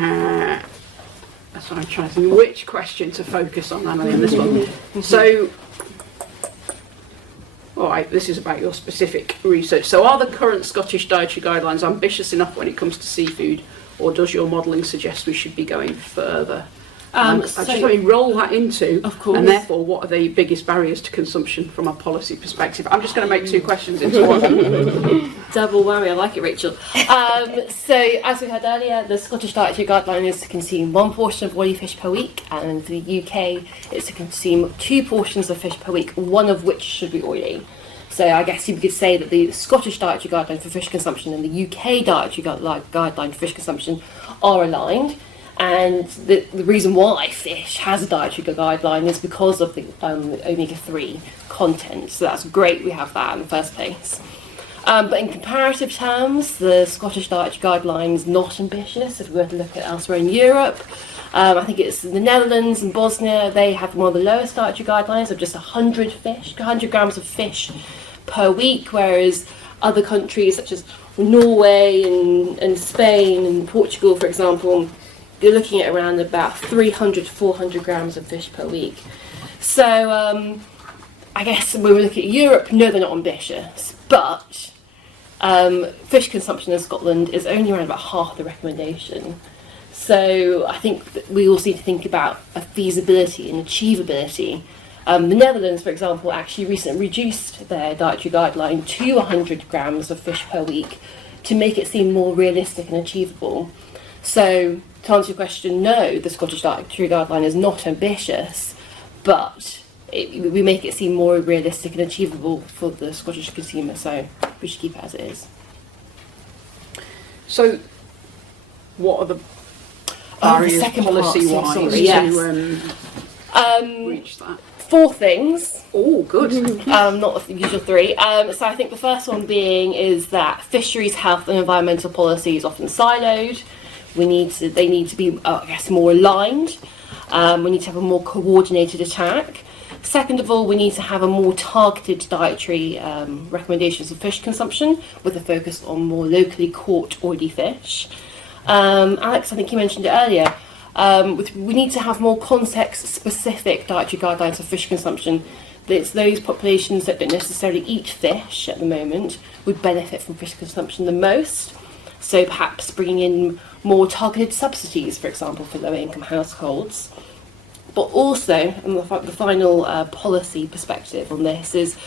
I'm trying to think which question to focus on, Anna, in this one. So, all right, this is about your specific research. So, are the current Scottish dietary guidelines ambitious enough when it comes to seafood, or does your modelling suggest we should be going further? I just want to roll that into, of course, and therefore, what are the biggest barriers to consumption from a policy perspective? I'm just going to make two questions into one. Double whammy, I like it, Rachel. So, as we heard earlier, the Scottish Dietary Guideline is to consume 1 portion of oily fish per week, and for the UK, it's to consume 2 portions of fish per week, one of which should be oily. So, I guess you could say that the Scottish Dietary Guideline for fish consumption and the UK Dietary Guideline for fish consumption are aligned. And the reason why fish has a dietary guideline is because of the omega-3 content. So that's great we have that in the first place. But in comparative terms, the Scottish dietary guideline is not ambitious if we were to look at elsewhere in Europe. I think it's the Netherlands and Bosnia, they have one of the lowest dietary guidelines of just 100 grams of fish per week, whereas other countries such as Norway and Spain and Portugal, for example, you're looking at around about 300 to 400 grams of fish per week. So I guess when we look at Europe, no, they're not ambitious, but fish consumption in Scotland is only around about half the recommendation. So I think that we also need to think about a feasibility and achievability. The Netherlands, for example, actually recently reduced their dietary guideline to 100 grams of fish per week to make it seem more realistic and achievable. So, to answer your question, no, the Scottish Dietary Guideline is not ambitious, but we make it seem more realistic and achievable for the Scottish consumer, so we should keep it as it is. So, what are the barriers policy-wise to reach that? 4 things. Oh, good. Not the usual 3. So I think the first one is that fisheries, health and environmental policy is often siloed. They need to be, I guess, more aligned. We need to have a more coordinated attack. Second of all, we need to have a more targeted dietary recommendations of fish consumption with a focus on more locally caught oily fish. Alex, I think you mentioned it earlier. We need to have more context-specific dietary guidelines for fish consumption. It's those populations that don't necessarily eat fish at the moment would benefit from fish consumption the most. So perhaps bringing in more targeted subsidies, for example, for low-income households. But also, and the final policy perspective on this is,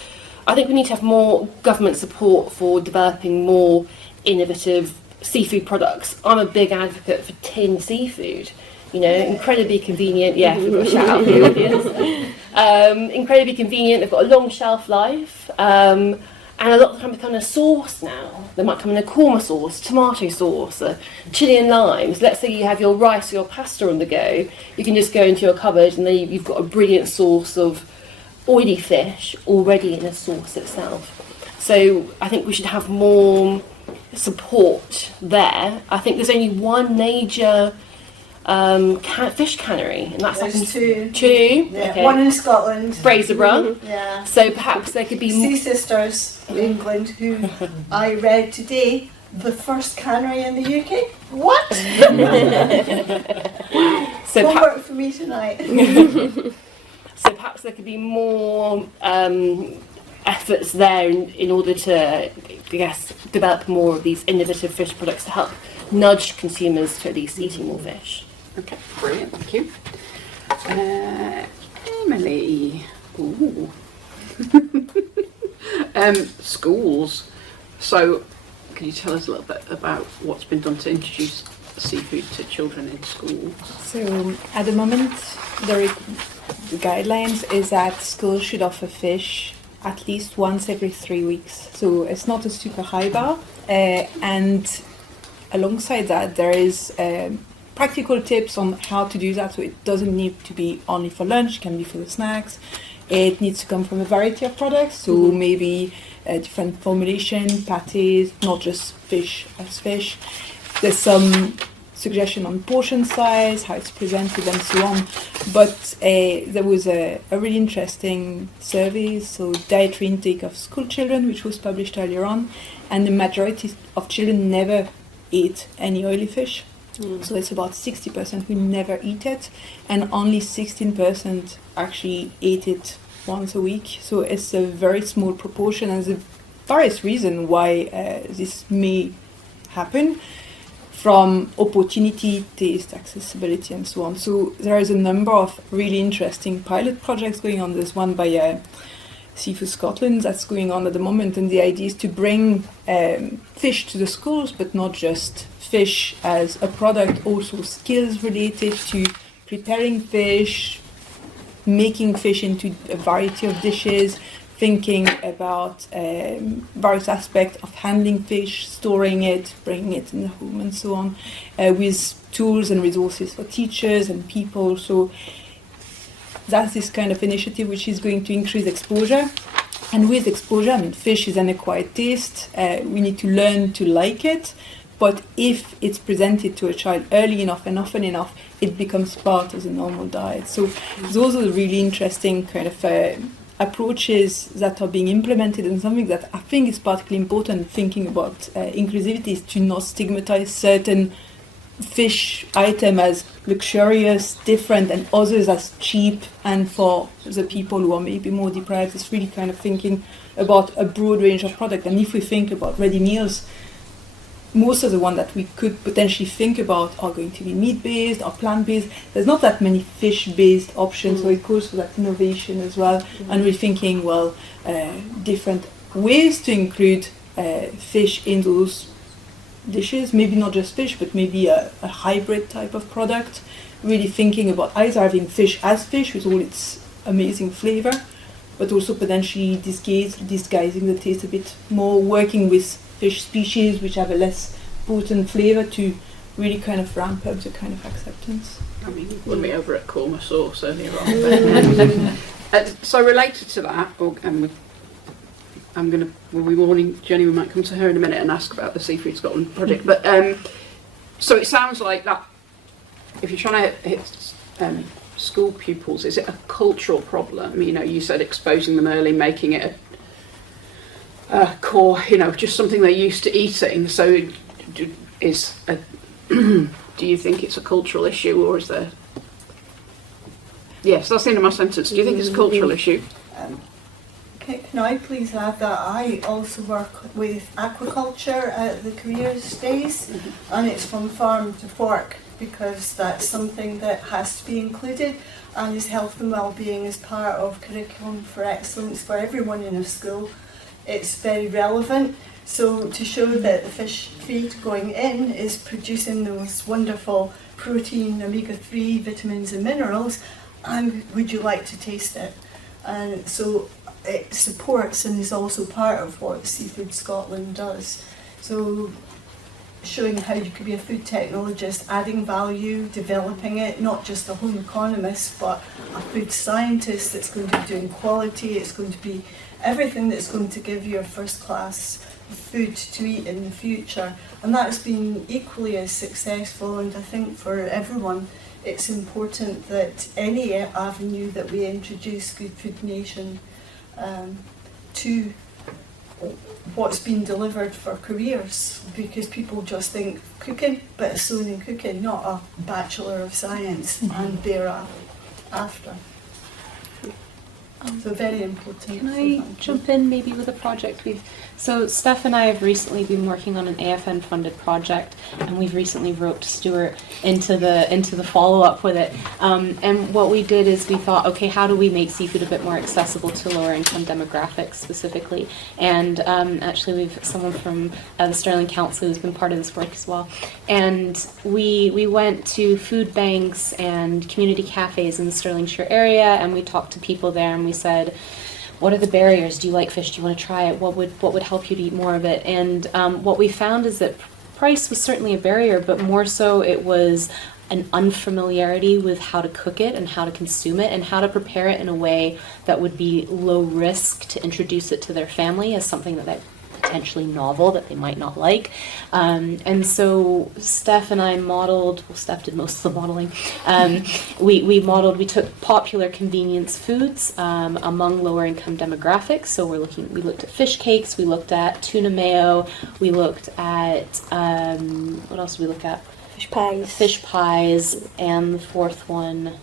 I think we need to have more government support for developing more innovative seafood products. I'm a big advocate for tinned seafood. You know, incredibly convenient. Yeah, we've got a shout out for the audience. Incredibly convenient. They've got a long shelf life. And a lot of the time they come in a sauce now. They might come in a korma sauce, tomato sauce, chilli and limes. Let's say you have your rice or your pasta on the go. You can just go into your cupboard and then you've got a brilliant sauce of oily fish already in a sauce itself. So I think we should have more support there. I think there's only one major fish cannery, and that's There's two. Yeah. Okay. One in Scotland. Fraserburgh. Yeah. So perhaps there could be Sea Sisters in England, who I read today, the first cannery in the UK. What? So homework for me tonight. So perhaps there could be more efforts there in order to, I guess, develop more of these innovative fish products to help nudge consumers to at least eating more fish. Okay, brilliant, thank you. Emily. Ooh. Schools. So, can you tell us a little bit about what's been done to introduce seafood to children in schools? So, at the moment, the guidelines is that schools should offer fish at least once every 3 weeks. So, it's not a super high bar. And alongside that, there is practical tips on how to do that. So it doesn't need to be only for lunch, it can be for the snacks. It needs to come from a variety of products, so maybe different formulation, pâtés, not just fish as fish. There's some suggestion on portion size, how it's presented, and so on. But there was a really interesting survey, so dietary intake of school children, which was published earlier on, and the majority of children never ate any oily fish. So it's about 60% who never eat it, and only 16% actually ate it once a week. So it's a very small proportion, and there's various reasons why this may happen, from opportunity, taste, accessibility, and so on. So there is a number of really interesting pilot projects going on. There's one by Seafood Scotland that's going on at the moment, and the idea is to bring fish to the schools, but not just fish as a product, also skills related to preparing fish, making fish into a variety of dishes, thinking about various aspects of handling fish, storing it, bringing it in the home, and so on, with tools and resources for teachers and people. So that's this kind of initiative which is going to increase exposure. And with exposure, I mean, fish is an acquired taste. We need to learn to like it. But if it's presented to a child early enough and often enough, it becomes part of the normal diet. So those are the really interesting kind of approaches that are being implemented, and something that I think is particularly important thinking about inclusivity is to not stigmatize certain fish item as luxurious, different, and others as cheap, and for the people who are maybe more deprived, it's really kind of thinking about a broad range of product. And if we think about ready meals, most of the ones that we could potentially think about are going to be meat-based or plant-based. There's not that many fish-based options, so it goes for that innovation as well. And we're thinking, well, different ways to include fish in those dishes, maybe not just fish, but maybe a hybrid type of product. Really thinking about either having fish as fish with all its amazing flavor, but also potentially disguising the taste a bit more, working with fish species which have a less potent flavor to really kind of ramp up the kind of acceptance. I mean, we'll be over at korma sauce earlier on. So related to that, we'll be warning Jenny, we might come to her in a minute and ask about the Seafood Scotland project. But so it sounds like that if you're trying to hit school pupils, is it a cultural problem? You know, you said exposing them early, making it a core, you know, just something they're used to eating. So do you think it's a cultural issue, or is there... Yes, that's the end of my sentence. Do you think it's a cultural issue? Can I please add that I also work with aquaculture at the careers days, and it's from farm to fork, because that's something that has to be included, and is health and well-being as part of curriculum for excellence for everyone in a school. It's very relevant. So to show that the fish feed going in is producing those wonderful protein, omega-3, vitamins and minerals, and would you like to taste it? And so it supports and is also part of what Seafood Scotland does. So showing how you could be a food technologist, adding value, developing it, not just a home economist, but a food scientist that's going to be doing quality, it's going to be everything that's going to give you a first class food to eat in the future. And that's been equally as successful, and I think for everyone it's important that any avenue that we introduce Good Food Nation to what's been delivered for careers, because people just think cooking, but it's sewing and cooking, not a Bachelor of Science and thereafter. So very important. Can I jump in maybe with a project so Steph and I have recently been working on an AFN funded project, and we've recently roped Stuart into the follow-up with it. And what we did is we thought, okay, how do we make seafood a bit more accessible to lower income demographics specifically? And actually we've someone from the Stirling Council who's been part of this work as well. And we went to food banks and community cafes in the Stirlingshire area, and we talked to people there, and we said, what are the barriers? Do you like fish? Do you want to try it? What would help you to eat more of it? And what we found is that price was certainly a barrier, but more so it was, an unfamiliarity with how to cook it and how to consume it and how to prepare it in a way that would be low risk to introduce it to their family as something that potentially novel that they might not like. And so Steph and I modeled, well, Steph did most of the modeling. We took popular convenience foods among lower income demographics. So we looked at fish cakes, we looked at tuna mayo, we looked at, what else did we look at? Fish pies, and the fourth one,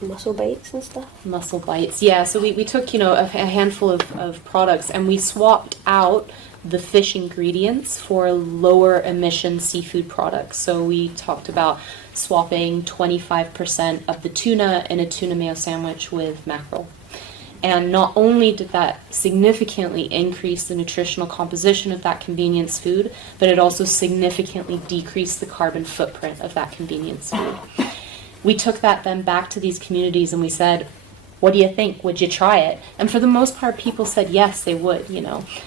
Muscle bites and stuff. Muscle bites, yeah. So we took, a handful of products, and we swapped out the fish ingredients for lower emission seafood products. So we talked about swapping 25% of the tuna in a tuna mayo sandwich with mackerel. And not only did that significantly increase the nutritional composition of that convenience food, but it also significantly decreased the carbon footprint of that convenience food. We took that then back to these communities and we said, what do you think? Would you try it? And for the most part, people said yes, they would,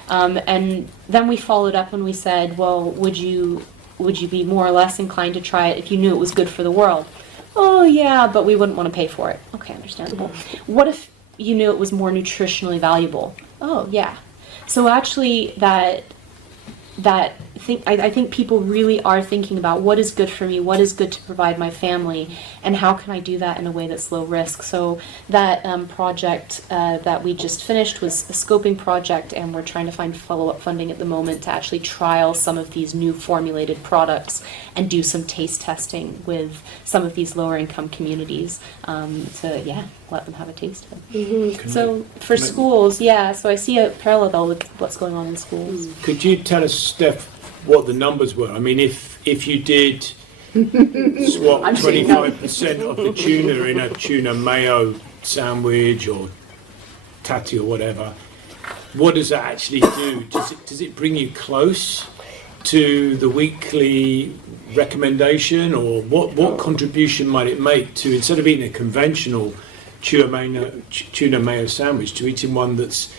And then we followed up and we said, well, would you be more or less inclined to try it if you knew it was good for the world? Oh, yeah, but we wouldn't want to pay for it. Okay, understandable. What if you knew it was more nutritionally valuable? Oh, yeah. So actually I think people really are thinking about what is good for me, what is good to provide my family, and how can I do that in a way that's low risk. So that project that we just finished was a scoping project, and we're trying to find follow-up funding at the moment to actually trial some of these new formulated products and do some taste testing with some of these lower income communities to let them have a taste of it. Mm-hmm. So for schools, so I see a parallel with what's going on in schools. Could you tell us, Steph, what the numbers were? I mean, if you did swap 25% of the tuna in a tuna mayo sandwich or tatty or whatever, what does that actually do? Does it bring you close to the weekly recommendation, or what contribution might it make to, instead of eating a conventional tuna mayo sandwich, to eating one that's,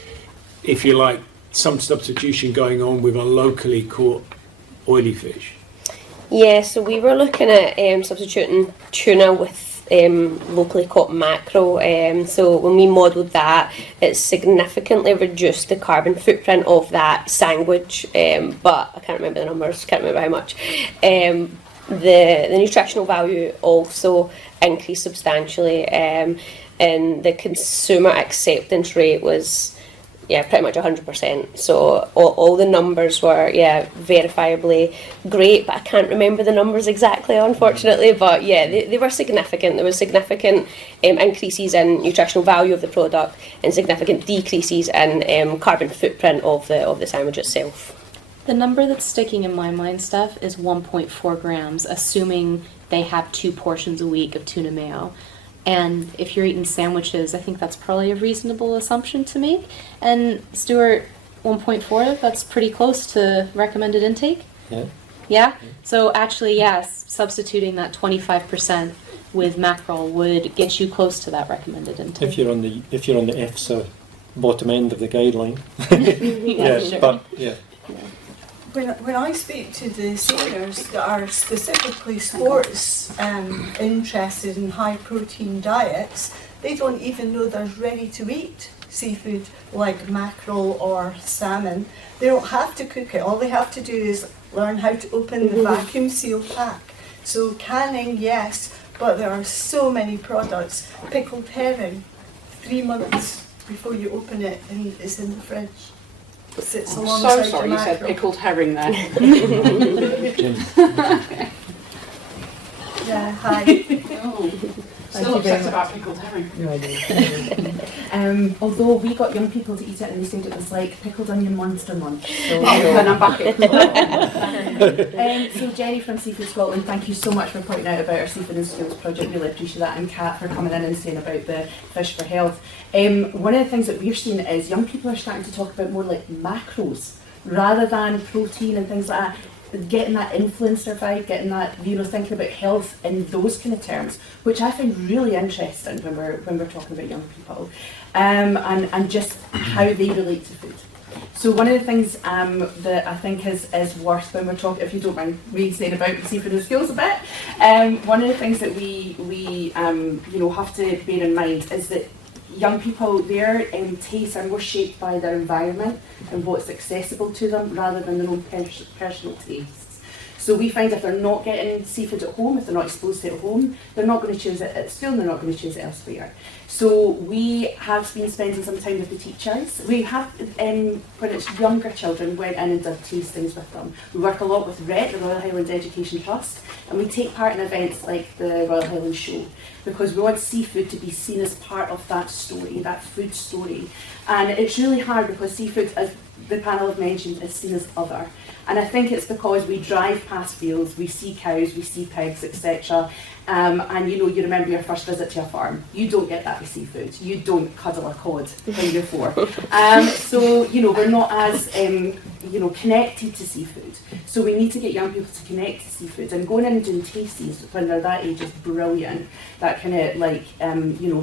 if you like, some substitution going on with a locally caught oily fish? Yeah, so we were looking at substituting tuna with locally caught mackerel. So when we modelled that, it significantly reduced the carbon footprint of that sandwich, but I can't remember the numbers, can't remember how much. The nutritional value also increased substantially, and the consumer acceptance rate was pretty much 100%. So all the numbers were verifiably great, but I can't remember the numbers exactly, unfortunately. But they were significant. There was significant increases in nutritional value of the product and significant decreases in carbon footprint of the sandwich itself. The number that's sticking in my mind, Steph, is 1.4 grams, assuming they have 2 portions a week of tuna mayo. And if you're eating sandwiches, I think that's probably a reasonable assumption to make. And Stuart, 1.4, that's pretty close to recommended intake? Yeah. Yeah? So actually, yes, substituting that 25% with mackerel would get you close to that recommended intake. If you're on the EFSA bottom end of the guideline. Sure. But yeah. When I speak to the seniors that are specifically sports interested in high protein diets, they don't even know there's ready to eat seafood like mackerel or salmon. They don't have to cook it. All they have to do is learn how to open the vacuum seal pack. So canning, yes, but there are so many products. Pickled herring, 3 months before you open it and it's in the fridge. Sits I'm alongside so sorry the you said mackerel. pickled herring there. Yeah, hi. Still upset about pickled herring. Although we got young people to eat it and they said it was like pickled onion monster munch. So, Then I'm back in. so Jenny from Seafood Scotland, thank you so much for pointing out about our Seafood and Skills project. Really appreciate that, and Kat for coming in and saying about the fish for health. One of the things that we're seeing is young people are starting to talk about more like macros rather than protein and things like that. Getting that influencer vibe, getting that, thinking about health in those kind of terms, which I find really interesting when we're talking about young people, and just how they relate to food. So one of the things that I think is worth when we're talking, if you don't mind me saying about the seafood and skills a bit, one of the things that we have to bear in mind is that young people, their tastes are more shaped by their environment and what's accessible to them rather than their own personal tastes. So we find if they're not getting seafood at home, if they're not exposed to it at home, they're not going to choose it at school and they're not going to choose it elsewhere. So we have been spending some time with the teachers. We have, when it's younger children, went in and did tastings with them. We work a lot with RET, the Royal Highlands Education Trust, and we take part in events like the Royal Highlands Show, because we want seafood to be seen as part of that story, that food story. And it's really hard because seafood, as the panel have mentioned, is seen as other. And I think it's because we drive past fields, we see cows, we see pigs, etc. And you remember your first visit to a farm. You don't get that with seafood. You don't cuddle a cod when you're 4. So we're not as connected to seafood. So we need to get young people to connect to seafood. And going in and doing tastings when they're that age is brilliant. That kind of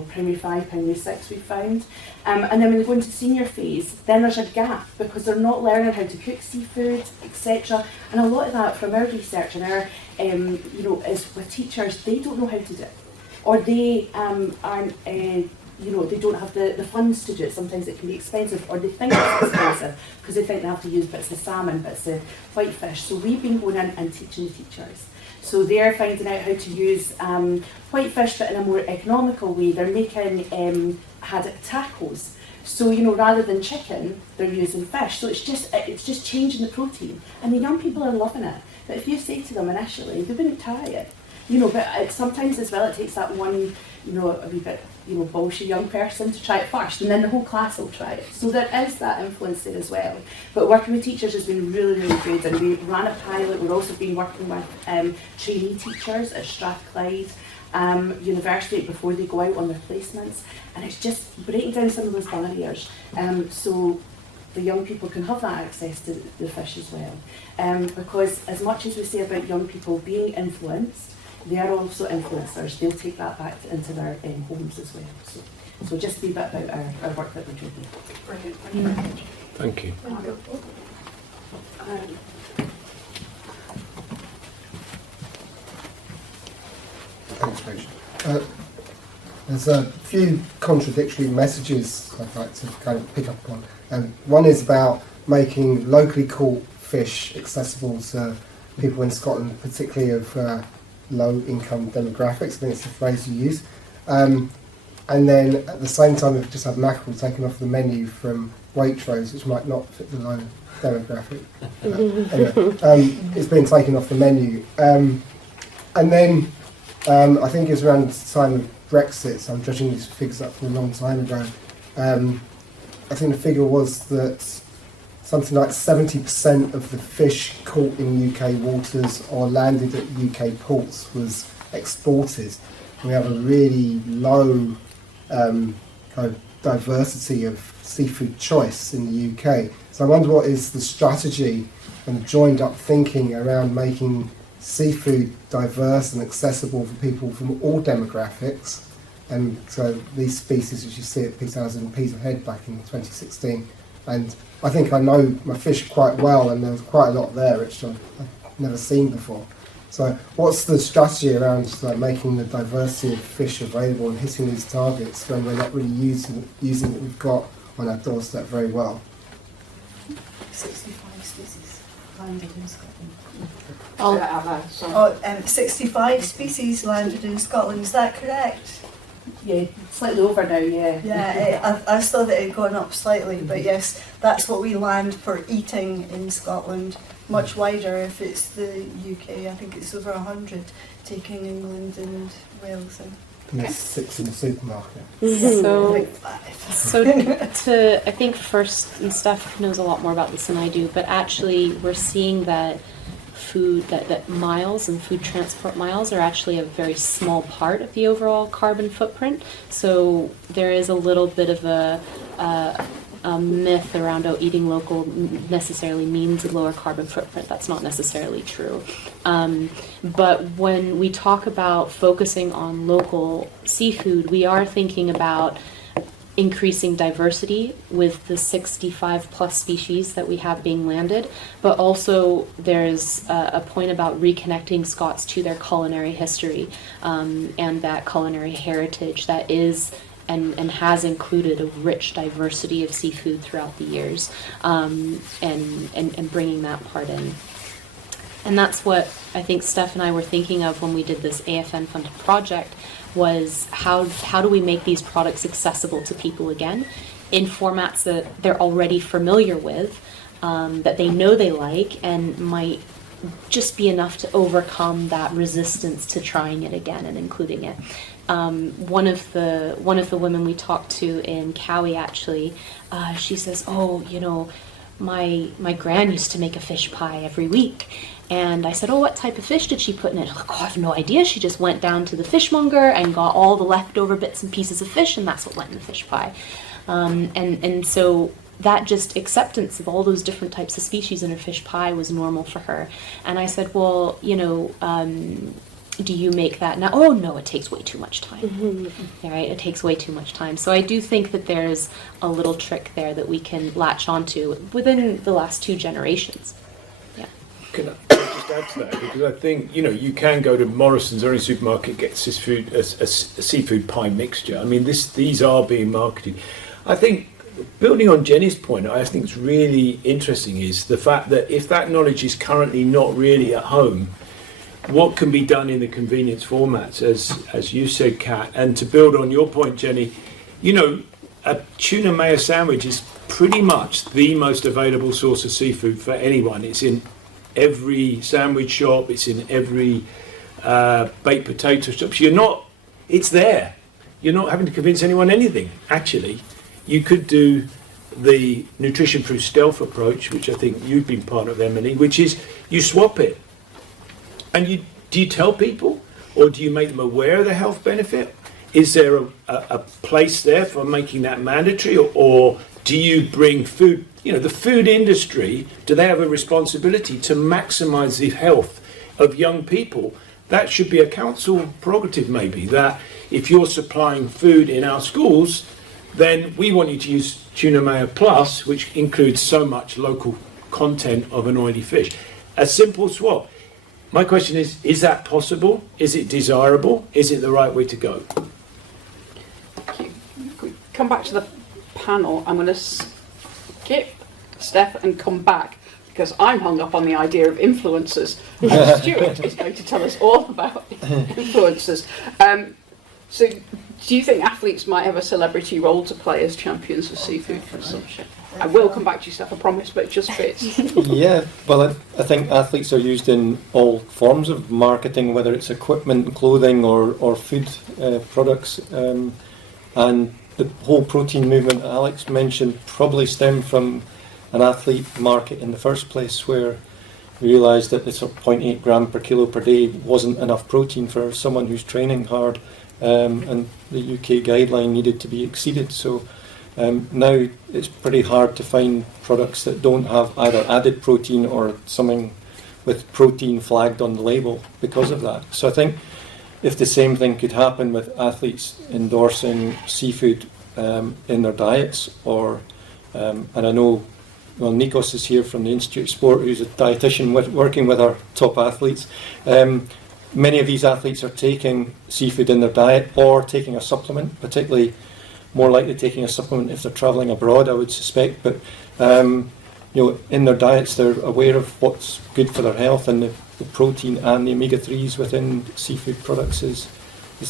primary 5, primary 6 we've found. And then when they go into senior phase, then there's a gap because they're not learning how to cook seafood, etc. And a lot of that from our research and our, is with teachers, they don't know how to do it. Or they aren't, they don't have the funds to do it. Sometimes it can be expensive, or they think it's expensive because they think they have to use bits of salmon, bits of whitefish. So we've been going in and teaching the teachers. So they're finding out how to use whitefish, but in a more economical way. They're making haddock tacos. So rather than chicken, they're using fish. So it's just changing the protein, and the young people are loving it. But if you say to them initially, they wouldn't try it. But sometimes as well, it takes that one, a wee bit, bolshy young person to try it first, and then the whole class will try it. So there is that influence there as well. But working with teachers has been really, really good, and we ran a pilot. We've also been working with trainee teachers at Strathclyde University before they go out on their placements, and it's just breaking down some of those barriers. So the young people can have that access to the fish as well. Because as much as we say about young people being influenced, they are also influencers. They'll take that back into their homes as well. So just a wee bit about our work that we're doing. Brilliant. Thank you very much. Thank you. Thanks, Rachel. There's a few contradictory messages I'd like to kind of pick up on. One is about making locally caught fish accessible to people in Scotland, particularly of low-income demographics. I think it's the phrase you use. And then at the same time, we've just had mackerel taken off the menu from Waitrose, which might not fit the low demographic. Anyway, it's been taken off the menu. And then I think it was around the time of Brexit, so I'm judging these figures up from a long time ago. I think the figure was that something like 70% of the fish caught in UK waters or landed at UK ports was exported. We have a really low kind of diversity of seafood choice in the UK. So I wonder what is the strategy and joined up thinking around making seafood diverse and accessible for people from all demographics. And so these species, which you see at P1000p a head back in 2016, and I think I know my fish quite well, and there's quite a lot there which I've never seen before. So what's the strategy around making the diversity of fish available and hitting these targets when we're not really using what we've got on our doorstep very well? 65 species landed in Scotland. 65 species landed in Scotland, is that correct? Yeah, slightly over now, yeah. Yeah, I saw that it had gone up slightly, but yes, that's what we land for eating in Scotland. Much wider if it's the UK. I think it's over 100, taking England and Wales in. And there's 6 in the supermarket. So I think first, and Steph knows a lot more about this than I do, but actually we're seeing that that miles and food transport miles are actually a very small part of the overall carbon footprint. So there is a little bit of a myth around eating local necessarily means a lower carbon footprint. That's not necessarily true. But when we talk about focusing on local seafood, we are thinking about increasing diversity with the 65 plus species that we have being landed, but also there's a point about reconnecting Scots to their culinary history and that culinary heritage that is and has included a rich diversity of seafood throughout the years, and bringing that part in. And that's what I think Steph and I were thinking of when we did this AFN funded project, was how do we make these products accessible to people again in formats that they're already familiar with, that they know they like, and might just be enough to overcome that resistance to trying it again and including it. One of the women we talked to in Cowie, actually, she says, "Oh, you know, my gran used to make a fish pie every week." And I said, "Oh, what type of fish did she put in it?" Like, "Oh, I have no idea. She just went down to the fishmonger and got all the leftover bits and pieces of fish, and that's what went in the fish pie." And so that just acceptance of all those different types of species in her fish pie was normal for her. And I said, "Well, you know, do you make that now?" "Oh, no, it takes way too much time." Mm-hmm. Right? It takes way too much time. So I do think that there's a little trick there that we can latch onto within the last 2 generations. Yeah. Can I just add to that? Because I think, you know, you can go to Morrison's or any supermarket, get this food, a seafood pie mixture. I mean, these are being marketed. I think, building on Jenny's point, I think it's really interesting is the fact that if that knowledge is currently not really at home, what can be done in the convenience formats, as you said, Kat, and to build on your point, Jenny, you know, a tuna mayo sandwich is pretty much the most available source of seafood for anyone. It's in every sandwich shop, it's in every baked potato shop. It's there. You're not having to convince anyone anything. Actually, you could do the nutrition through stealth approach, which I think you've been part of, Emily, which is you swap it. And do you tell people, or do you make them aware of the health benefit? Is there a place there for making that mandatory, or do you bring food? You know, the food industry, do they have a responsibility to maximise the health of young people? That should be a council prerogative, maybe, that if you're supplying food in our schools, then we want you to use Tuna Mayo Plus, which includes so much local content of an oily fish. A simple swap. My question is that possible? Is it desirable? Is it the right way to go? Thank you. If we come back to the panel, I'm going to skip Steph and come back, because I'm hung up on the idea of influencers. And Stuart is going to tell us all about influencers. So do you think athletes might have a celebrity role to play as champions of seafood consumption? I will come back to you, Steph, I promise, but it just fits. Yeah, well, I think athletes are used in all forms of marketing, whether it's equipment, clothing, or food products. And the whole protein movement Alex mentioned probably stemmed from an athlete market in the first place, where we realised that the sort of 0.8 gram per kilo per day wasn't enough protein for someone who's training hard, and the UK guideline needed to be exceeded. So now it's pretty hard to find products that don't have either added protein or something with protein flagged on the label because of that. So I think if the same thing could happen with athletes endorsing seafood in their diets, or and I know, well, Nikos is here from the Institute of Sport, who's a dietitian working with our top athletes. Many of these athletes are taking seafood in their diet or taking a supplement, particularly more likely taking a supplement if they're travelling abroad, I would suspect. But you know, in their diets, they're aware of what's good for their health, and the protein and the omega-3s within seafood products is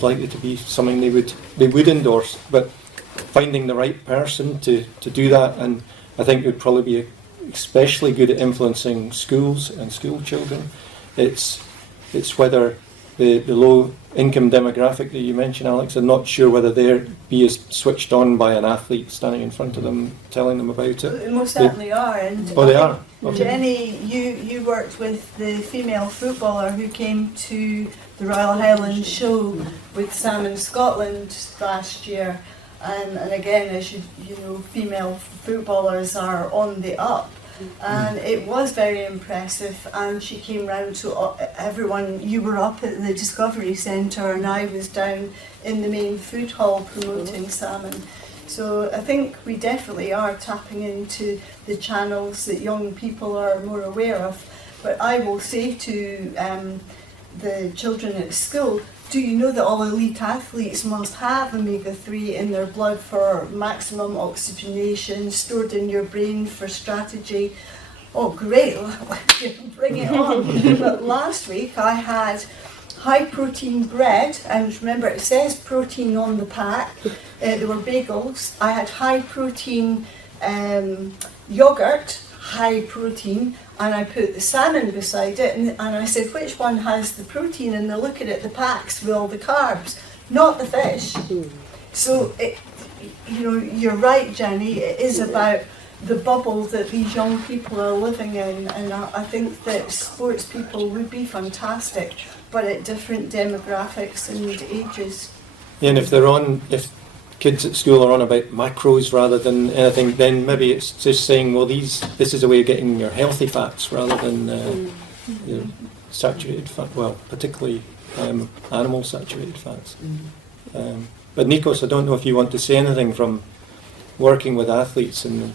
likely to be something they would endorse. But finding the right person to do that, and I think would probably be especially good at influencing schools and school children. It's whether the low income demographic that you mentioned, Alex, I'm not sure whether they're be as switched on by an athlete standing in front of them telling them about it. They most certainly are. And they are. Okay. Jenny, you worked with the female footballer who came to the Royal Highland show with Salmon Scotland last year, and again, as you know, female footballers are on the up. And it was very impressive, and she came round to everyone. You were up at the Discovery Centre and I was down in the main food hall promoting salmon. So I think we definitely are tapping into the channels that young people are more aware of. But I will say to the children at school, do you know that all elite athletes must have omega-3 in their blood for maximum oxygenation, stored in your brain for strategy? Oh, great, bring it on. But last week I had high protein bread, and remember it says protein on the pack, there were bagels. I had high protein yogurt, high protein, and I put the salmon beside it, and I said, which one has the protein? And they look at the packs with all the carbs, not the fish. So, you're right, Jenny, it is about the bubble that these young people are living in, and I think that sports people would be fantastic, but at different demographics and ages. Yeah, and if kids at school are on about macros rather than anything, then maybe it's just saying, well, this is a way of getting your healthy fats rather than saturated fat, well, particularly animal saturated fats. But Nikos, I don't know if you want to say anything from working with athletes and.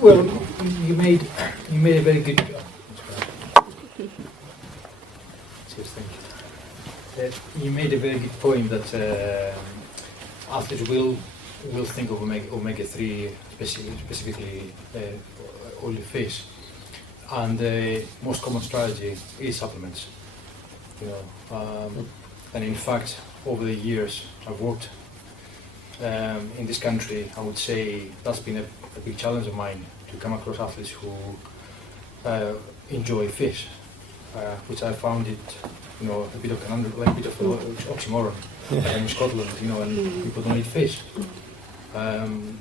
Well, you made a very good. You made a very good point that athletes will think of omega-3 specifically oily fish, and the most common strategy is supplements. And in fact, over the years I've worked in this country, I would say that's been a big challenge of mine, to come across athletes who enjoy fish, which I found it, a bit of an oxymoron. In Scotland, and people don't eat fish. In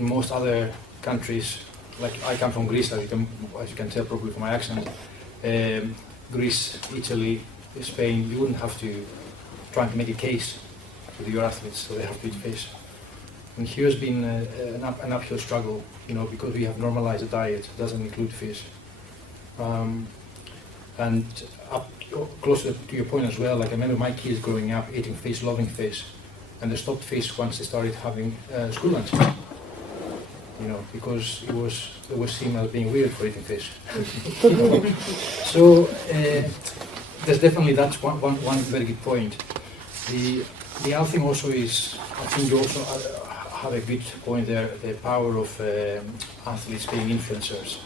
most other countries, like I come from Greece, as you can tell probably from my accent, Greece, Italy, Spain, you wouldn't have to try to make a case with your athletes, so they have to eat fish. And here's been an uphill struggle, because we have normalized a diet that doesn't include fish. And closer to your point as well, like I remember my kids growing up eating fish, loving fish, and they stopped fish once they started having school lunch. Because it was seen as being weird for eating fish. So there's definitely, that's one very good point. The other thing also is, I think you also have a good point there, the power of athletes being influencers.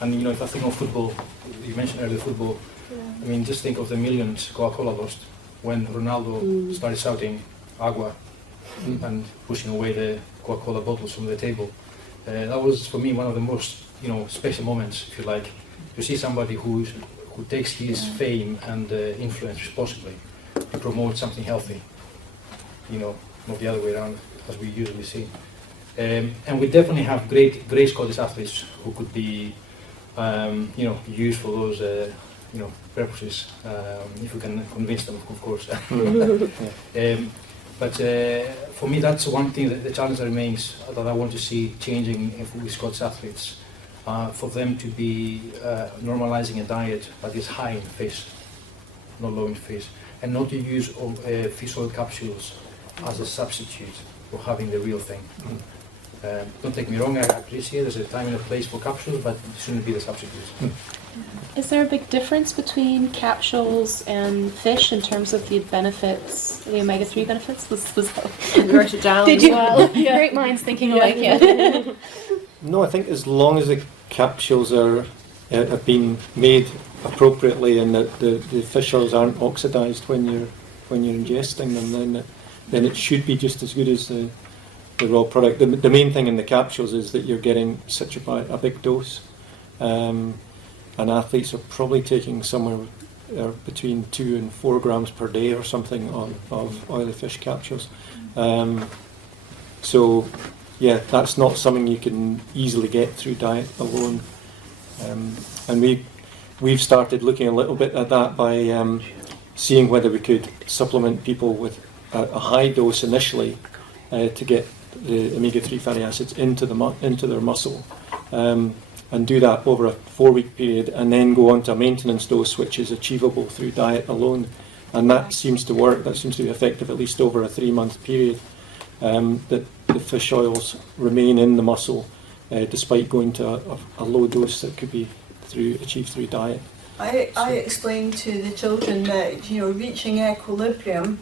And if I think of football, you mentioned earlier football, I mean, just think of the millions Coca-Cola lost when Ronaldo started shouting "Agua" and pushing away the Coca-Cola bottles from the table. That was for me one of the most special moments, if you like, to see somebody who takes his fame and influence responsibly to promote something healthy. Not the other way around as we usually see. And we definitely have great Scottish athletes who could be used for those purposes, if we can convince them, of course. But for me, that's one thing, the challenge that remains, that I want to see changing with Scottish athletes, for them to be normalizing a diet that is high in fish, not low in fish, and not to use fish oil capsules as a substitute for having the real thing. Don't take me wrong, I appreciate there's a time and a place for capsules, but it shouldn't be the substitute. Is there a big difference between capsules and fish in terms of the benefits, the omega-3 benefits? Wrote it down. Did you? Well, Yeah. Great minds thinking alike, yeah. No, I think as long as the capsules have been made appropriately and that the fish oils aren't oxidised when you're ingesting them, then it should be just as good as the raw product. The main thing in the capsules is that you're getting such a big dose. And athletes are probably taking somewhere between 2 and 4 grams per day or something of oily fish capsules. So, yeah, that's not something you can easily get through diet alone. And we've started looking a little bit at that by seeing whether we could supplement people with a high dose initially to get the omega-3 fatty acids into their muscle. And do that over a 4-week period, and then go on to a maintenance dose which is achievable through diet alone. And that seems to work, that seems to be effective at least over a 3-month period. that the fish oils remain in the muscle despite going to a low dose that could be achieved through diet. I explain to the children that, you know, reaching equilibrium,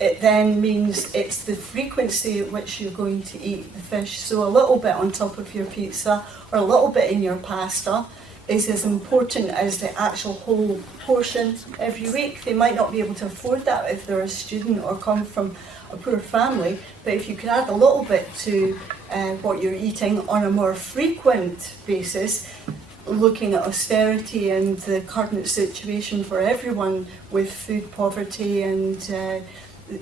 it then means it's the frequency at which you're going to eat the fish. So a little bit on top of your pizza or a little bit in your pasta is as important as the actual whole portion every week. They might not be able to afford that if they're a student or come from a poor family, but if you can add a little bit to what you're eating on a more frequent basis, looking at austerity and the current situation for everyone with food poverty and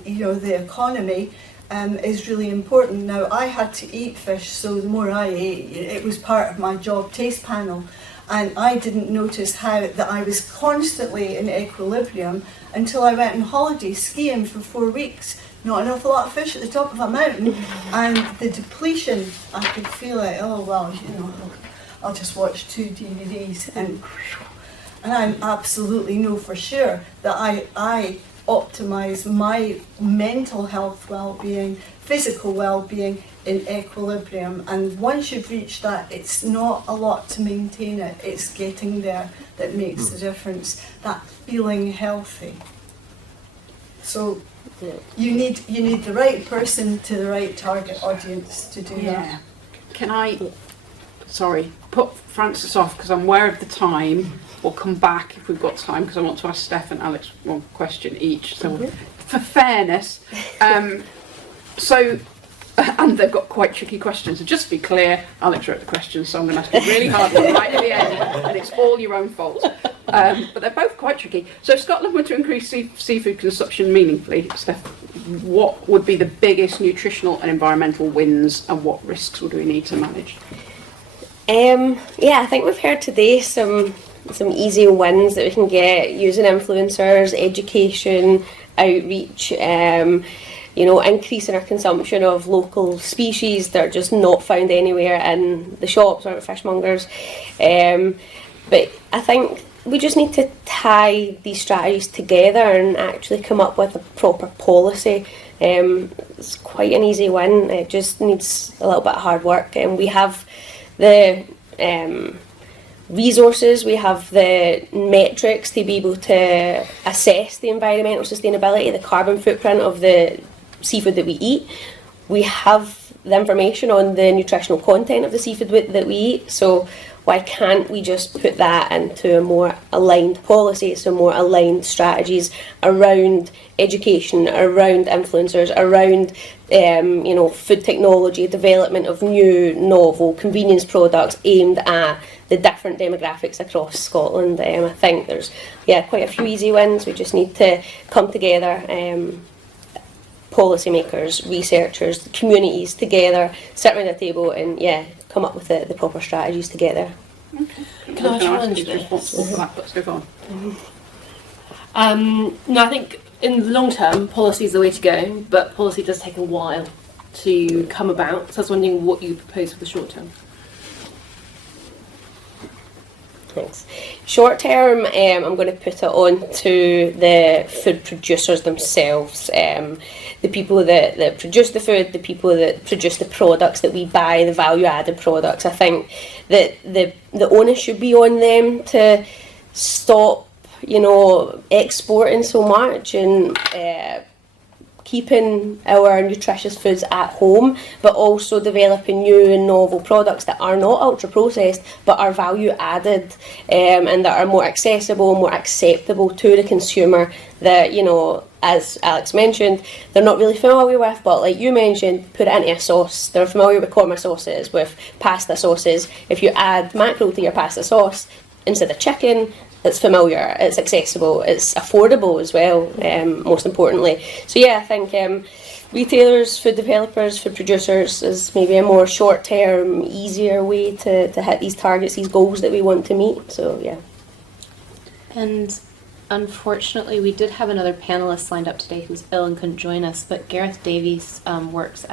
you know, the economy, is really important. Now, I had to eat fish, so the more I ate, it was part of my job taste panel, and I didn't notice how that I was constantly in equilibrium until I went on holiday skiing for 4 weeks. Not an awful lot of fish at the top of a mountain, and the depletion, I could feel it. Oh well, you know, I'll just watch 2 DVDs, and I absolutely know for sure that I optimise my mental health well-being, physical well-being in equilibrium, and once you've reached that, it's not a lot to maintain it. It's getting there that makes the difference. That feeling healthy. So you need the right person to the right target audience to do that. Can I, sorry, put Francis off because I'm aware of the time. We'll come back if we've got time because I want to ask Steph and Alex one question each. So for fairness, and they've got quite tricky questions. So just to be clear, Alex wrote the questions, so I'm going to ask a really hard one right at the end, and it's all your own fault. But they're both quite tricky. So if Scotland were to increase seafood consumption meaningfully, Steph, what would be the biggest nutritional and environmental wins, and what risks would we need to manage? I think we've heard today some easy wins that we can get using influencers, education, outreach, increasing our consumption of local species that are just not found anywhere in the shops or at fishmongers. But I think we just need to tie these strategies together and actually come up with a proper policy. It's quite an easy win. It just needs a little bit of hard work, and we have the resources, we have the metrics to be able to assess the environmental sustainability, the carbon footprint of the seafood that we eat. We have the information on the nutritional content of the seafood that we eat, so why can't we just put that into a more aligned policy, so more aligned strategies around education, around influencers, around food technology, development of new, novel convenience products aimed at the different demographics across Scotland. I think there's quite a few easy wins. We just need to come together, policymakers, researchers, communities together, sit around the table and come up with the proper strategies together. Okay. Can I challenge this? Responsible for that, let's go on. No, I think in the long term, policy is the way to go, but policy does take a while to come about. So I was wondering what you propose for the short term. Thanks. Short term, I'm going to put it on to the food producers themselves, the people that produce the food, the people that produce the products that we buy, the value-added products. I think that the onus should be on them to stop, exporting so much and keeping our nutritious foods at home, but also developing new and novel products that are not ultra processed but are value added, and that are more accessible, more acceptable to the consumer, that, as Alex mentioned, they're not really familiar with, but like you mentioned, put it into a sauce. They're familiar with korma sauces, with pasta sauces. If you add mackerel to your pasta sauce instead of chicken, it's familiar, it's accessible, it's affordable as well, most importantly. So I think retailers, food developers, food producers is maybe a more short-term, easier way to hit these targets, these goals that we want to meet. So And unfortunately, we did have another panelist lined up today who's ill and couldn't join us, but Gareth Davies works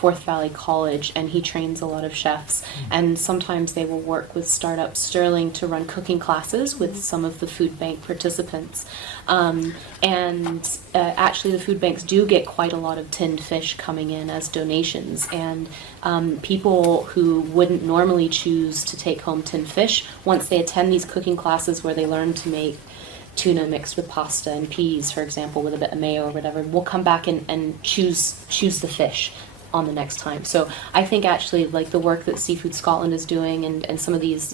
Forth Valley College, and he trains a lot of chefs. And sometimes they will work with Startup Stirling to run cooking classes with some of the food bank participants. Actually, the food banks do get quite a lot of tinned fish coming in as donations, and people who wouldn't normally choose to take home tinned fish, once they attend these cooking classes where they learn to make tuna mixed with pasta and peas, for example, with a bit of mayo or whatever, will come back and choose the fish on the next time. So I think actually, like, the work that Seafood Scotland is doing and some of these,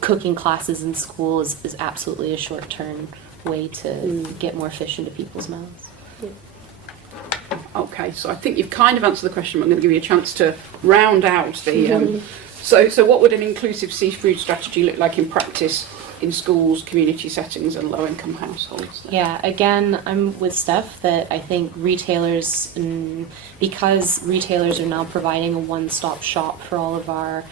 cooking classes in school is absolutely a short-term way to get more fish into people's mouths. Okay, so I think you've kind of answered the question, but I'm going to give you a chance to round out the... So what would an inclusive seafood strategy look like in practice in schools, community settings and low-income households? Yeah, again, I'm with Steph that I think retailers, because retailers are now providing a one-stop shop for all of our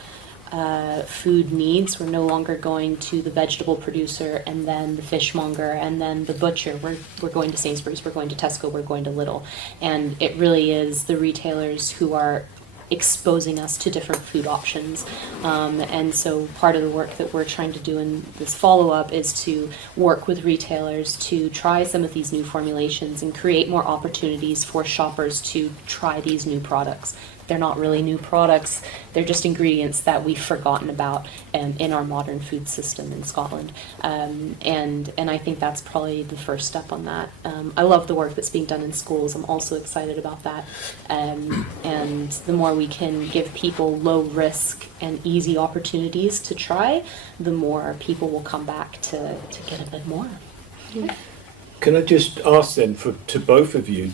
food needs, we're no longer going to the vegetable producer and then the fishmonger and then the butcher. We're going to Sainsbury's, we're going to Tesco, we're going to Lidl. And it really is the retailers who are exposing us to different food options. And so part of the work that we're trying to do in this follow-up is to work with retailers to try some of these new formulations and create more opportunities for shoppers to try these new products. They're not really new products, they're just ingredients that we've forgotten about in our modern food system in Scotland. And I think that's probably the first step on that. I love the work that's being done in schools, I'm also excited about that. And the more we can give people low risk and easy opportunities to try, the more people will come back to get a bit more. Can I just ask then, to both of you,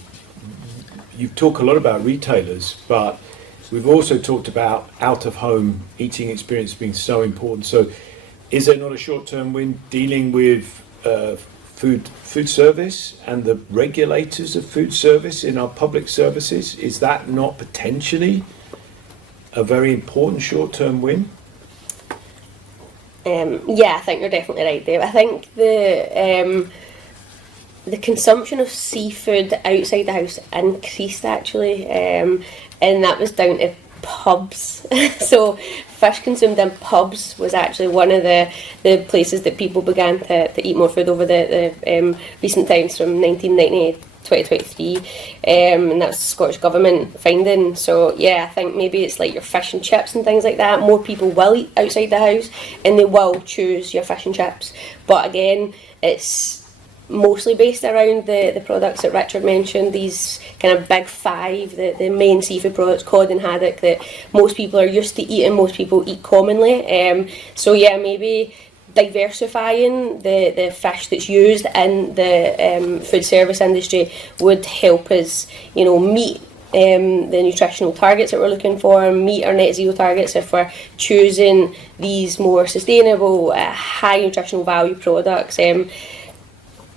you talk a lot about retailers, but we've also talked about out-of-home eating experience being so important. So is there not a short-term win dealing with food service and the regulators of food service in our public services? Is that not potentially a very important short-term win? Yeah, I think you're definitely right, Dave. I think the consumption of seafood outside the house increased actually, and that was down to pubs. So fish consumed in pubs was actually one of the places that people began to eat more food over the recent times from 1990 to 2023, and that's the Scottish Government finding. So yeah, I think maybe it's like your fish and chips and things like that. More people will eat outside the house and they will choose your fish and chips, but again, it's mostly based around the products that Richard mentioned, these kind of big five, the main seafood products, cod and haddock, that most people are used to eating, most people eat commonly. So yeah, maybe diversifying the fish that's used in the food service industry would help us, meet the nutritional targets that we're looking for, meet our net zero targets if we're choosing these more sustainable, high nutritional value products.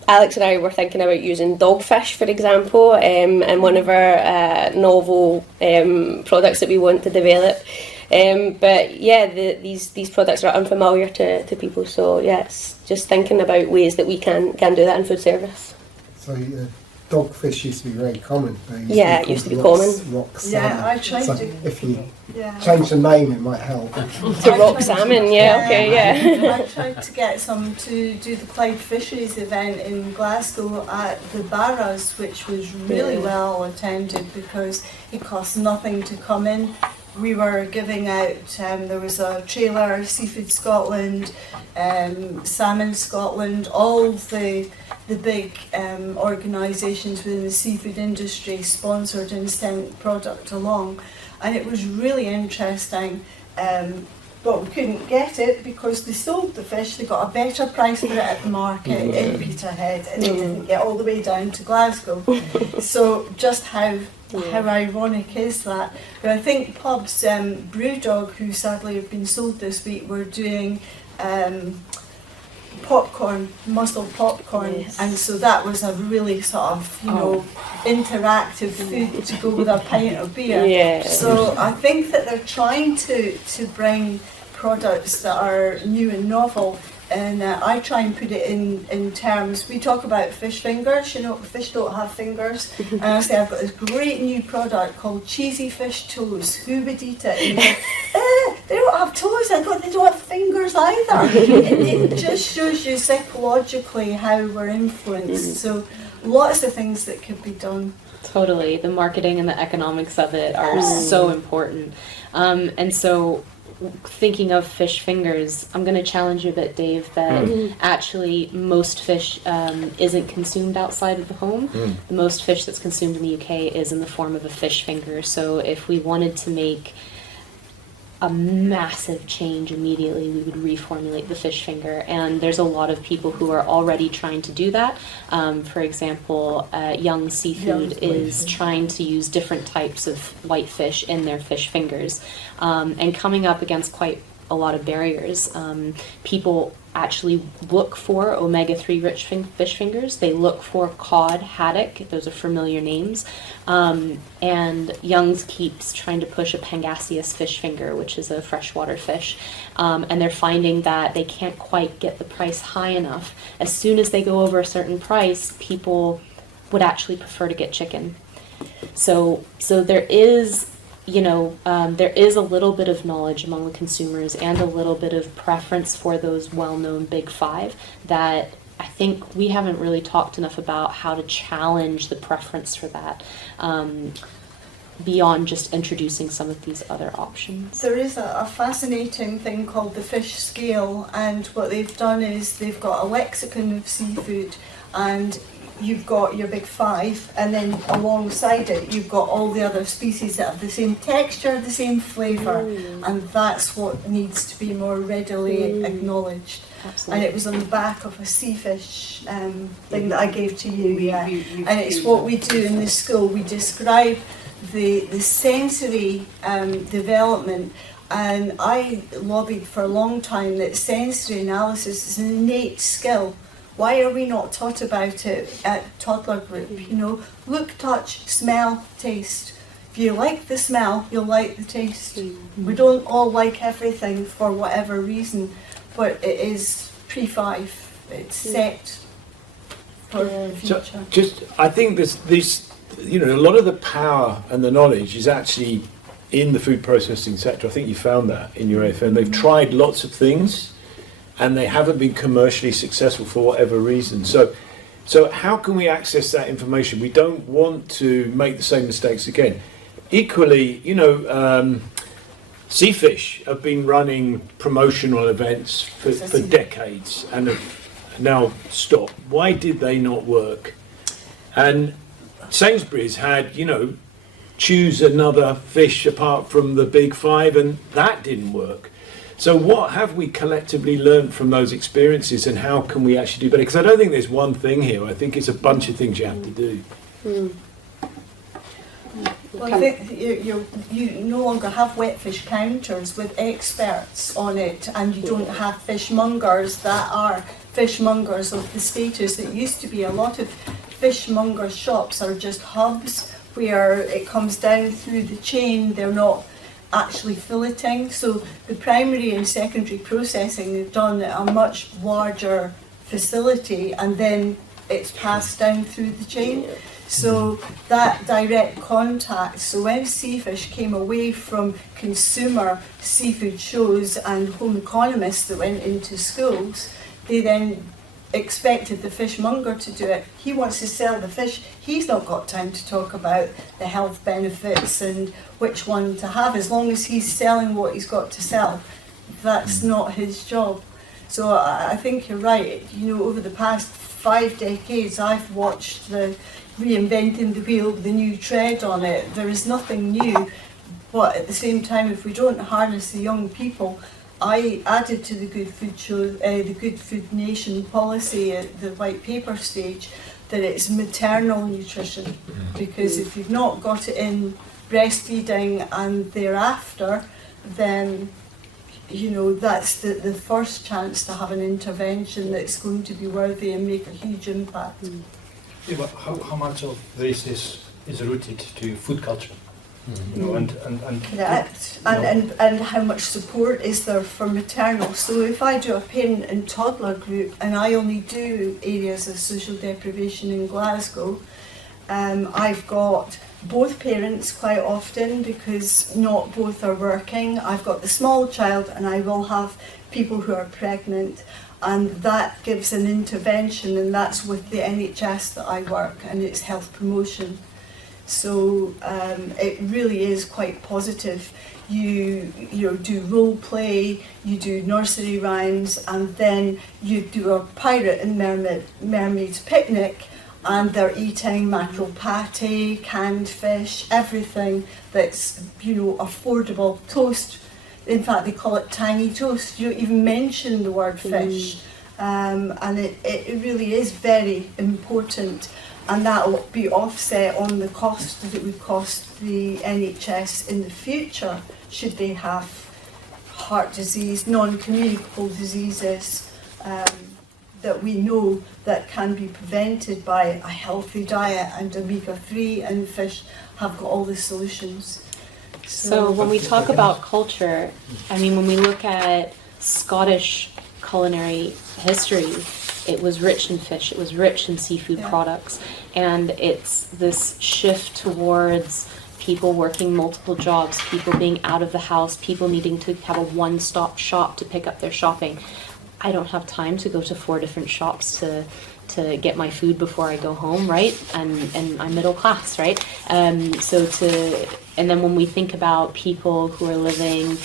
Alex and I were thinking about using dogfish, for example, in one of our novel products that we want to develop. But yeah, these products are unfamiliar to people, so yeah, it's just thinking about ways that we can do that in food service. So dogfish used to be very common. It used to be common. Rock salmon. Yeah, I tried so to. If you change the name, it might help. To rock salmon, I tried to get some to do the Clyde Fisheries event in Glasgow at the Barras, which was really well attended because it cost nothing to come in. We were giving out, there was a trailer, Seafood Scotland, Salmon Scotland, all the big organisations within the seafood industry sponsored and sent product along, and it was really interesting. But we couldn't get it because they sold the fish, they got a better price for it at the market in Peterhead, and it didn't get all the way down to Glasgow. So just how ironic is that? But I think pubs, Brewdog, who sadly have been sold this week, were doing popcorn, mussel popcorn, and so that was a really sort of, interactive food to go with a pint of beer. Yeah. So I think that they're trying to bring products that are new and novel And I try and put it in terms, we talk about fish fingers, you know, fish don't have fingers. And I say, I've got this great new product called cheesy fish toes. Who would eat it? And you go, they don't have toes. I go, they don't have fingers either. It just shows you psychologically how we're influenced. So lots of things that could be done. Totally. The marketing and the economics of it are so important. And so thinking of fish fingers, I'm going to challenge you a bit, Dave, that actually most fish isn't consumed outside of the home. The most fish that's consumed in the UK is in the form of a fish finger. So if we wanted to make a massive change immediately, we would reformulate the fish finger. And there's a lot of people who are already trying to do that. For example, Young Seafood is trying to use different types of white fish in their fish fingers, and coming up against quite a lot of barriers. People actually look for omega-3 rich fish fingers. They look for cod, haddock. Those are familiar names. And Young's keeps trying to push a pangasius fish finger, which is a freshwater fish. And they're finding that they can't quite get the price high enough. As soon as they go over a certain price, people would actually prefer to get chicken. So there is, there is a little bit of knowledge among the consumers and a little bit of preference for those well-known big five that I think we haven't really talked enough about how to challenge the preference for that, beyond just introducing some of these other options. There is a fascinating thing called the fish scale, and what they've done is they've got a lexicon of seafood, and you've got your big five, and then alongside it you've got all the other species that have the same texture, the same flavour, and that's what needs to be more readily acknowledged. Absolutely. And it was on the back of a sea fish thing that I gave to you, and it's what we do in the school. We describe the sensory development, and I lobbied for a long time that sensory analysis is an innate skill. Why are we not taught about it at toddler group? Look, touch, smell, taste. If you like the smell, you'll like the taste. We don't all like everything for whatever reason, but it is pre-5. It's set for the future. So I think this, a lot of the power and the knowledge is actually in the food processing sector. I think you found that in your AFM. They've tried lots of things, and they haven't been commercially successful for whatever reason. So how can we access that information? We don't want to make the same mistakes again. Equally, Seafish have been running promotional events for decades and have now stopped. Why did they not work? And Sainsbury's had, choose another fish apart from the big five, and that didn't work. So what have we collectively learned from those experiences, and how can we actually do better? Because I don't think there's one thing here. I think it's a bunch of things you have to do. Well, I think you no longer have wet fish counters with experts on it, and you don't have fishmongers that are fishmongers of the status. It used to be a lot of fishmonger shops are just hubs where it comes down through the chain. They're not actually filleting. So the primary and secondary processing is done at a much larger facility, and then it's passed down through the chain. So that direct contact, so when Seafish came away from consumer seafood shows and home economists that went into schools, they then expected the fishmonger to do it. He wants to sell the fish. He's not got time to talk about the health benefits and which one to have. As long as he's selling what he's got to sell, that's not his job. So I think you're right. Over the past 5 decades, I've watched the reinventing the wheel, the new tread on it. There is nothing new, but at the same time, if we don't harness the young people, I added to the Good Food Show, the Good Food Nation policy at the white paper stage, that it's maternal nutrition, because if you've not got it in breastfeeding and thereafter, then that's the first chance to have an intervention that's going to be worthy and make a huge impact. Yeah, but how much of this is rooted to food culture? You know, and Correct. And how much support is there for maternal? So if I do a parent and toddler group and I only do areas of social deprivation in Glasgow, I've got both parents quite often because not both are working. I've got the small child and I will have people who are pregnant, and that gives an intervention, and that's with the NHS that I work, and it's health promotion. So it really is quite positive. You do role play, you do nursery rhymes, and then you do a pirate and mermaid's picnic, and they're eating mackerel pate, canned fish, everything that's, you know, affordable. Toast, in fact they call it tangy toast. You don't even mention the word fish. And it really is very important, and that will be offset on the cost that it would cost the NHS in the future should they have heart disease, non-communicable diseases that we know that can be prevented by a healthy diet, and omega-3 and fish have got all the solutions. So when we talk about culture, I mean, when we look at Scottish culinary history, it was rich in fish, it was rich in seafood products, and it's this shift towards people working multiple jobs, people being out of the house, people needing to have a one-stop shop to pick up their shopping. I don't have time to go to 4 different shops to get my food before I go home, right? And I'm middle class, right? And then when we think about people who are living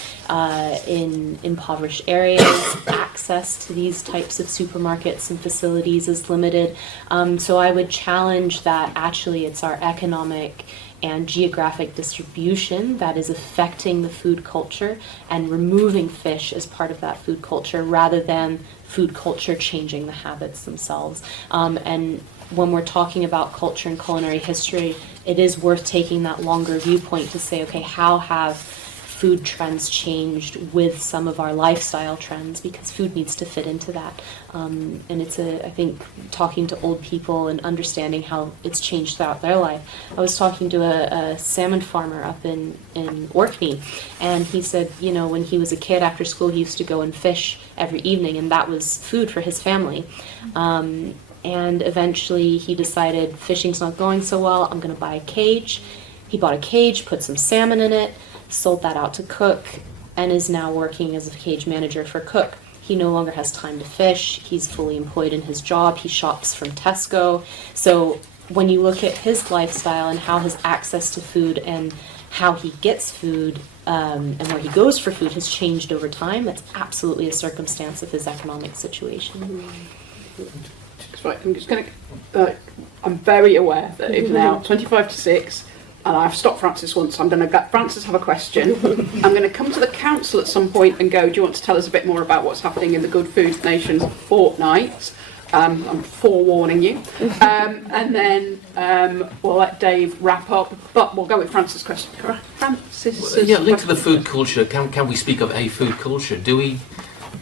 in impoverished areas, access to these types of supermarkets and facilities is limited. So I would challenge that actually it's our economic and geographic distribution that is affecting the food culture, and removing fish as part of that food culture rather than food culture changing the habits themselves. And when we're talking about culture and culinary history, it is worth taking that longer viewpoint to say, okay, how have food trends changed with some of our lifestyle trends, because food needs to fit into that. And it's I think talking to old people and understanding how it's changed throughout their life. I was talking to a salmon farmer up in Orkney, and he said, you know, when he was a kid after school, he used to go and fish every evening, and that was food for his family. And eventually he decided fishing's not going so well, I'm going to buy a cage. He bought a cage, put some salmon in it, sold that out to Cook, and is now working as a cage manager for Cook. He no longer has time to fish. He's fully employed in his job. He shops from Tesco. So when you look at his lifestyle and how his access to food and how he gets food and where he goes for food has changed over time, that's absolutely a circumstance of his economic situation. Right, I'm just going to. I'm very aware that it's now 25 to 6, and I've stopped Francis once. I'm going to let Francis have a question. I'm going to come to the council at some point and go, do you want to tell us a bit more about what's happening in the Good Food Nations fortnight? I'm forewarning you. And then we'll let Dave wrap up, but we'll go with Francis' question. Francis, yeah, linked to the food culture, can we speak of a food culture? Do we?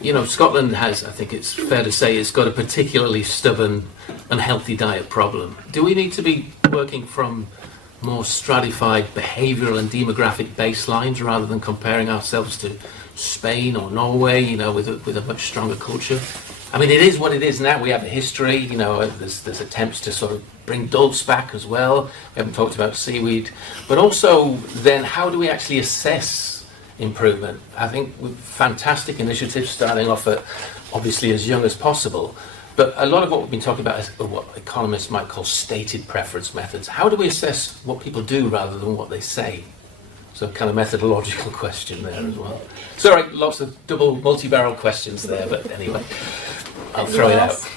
You know, Scotland has, I think it's fair to say, it's got a particularly stubborn, unhealthy diet problem. Do we need to be working from more stratified behavioural and demographic baselines rather than comparing ourselves to Spain or Norway, you know, with a much stronger culture? I mean, it is what it is now. We have a history, you know, there's attempts to sort of bring dulse back as well. We haven't talked about seaweed. But also, then, how do we actually assess improvement? I think with fantastic initiatives starting off at obviously as young as possible, but a lot of what we've been talking about is what economists might call stated preference methods. How do we assess what people do rather than what they say? So kind of methodological question there as well. Sorry, lots of double multi-barrel questions there, but anyway, I'll throw it out.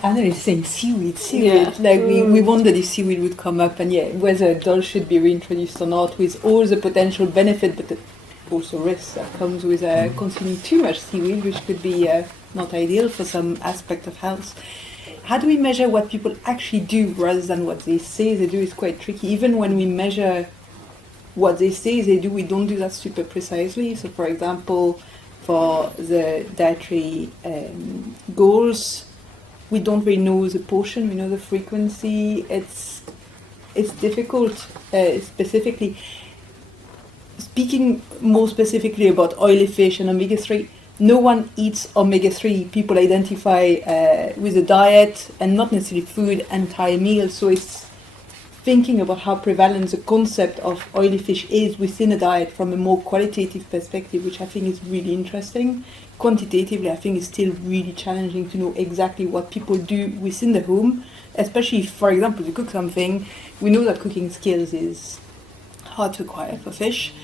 Anna is saying seaweed. Yeah. Like we wondered if seaweed would come up, and whether dulse should be reintroduced or not, with all the potential benefit, but the also risks that comes with consuming too much seaweed, which could be not ideal for some aspect of health. How do we measure what people actually do rather than what they say they do? Is quite tricky. Even when we measure what they say they do, we don't do that super precisely. So, for example, for the dietary goals, we don't really know the portion, we know the frequency. it's difficult, specifically. Speaking more specifically about oily fish and omega-3, no one eats omega-3. People identify with a diet and not necessarily food, entire meals. So it's thinking about how prevalent the concept of oily fish is within a diet from a more qualitative perspective, which I think is really interesting. Quantitatively, I think it's still really challenging to know exactly what people do within the home, especially if, for example, to cook something. We know that cooking skills is hard to acquire for fish.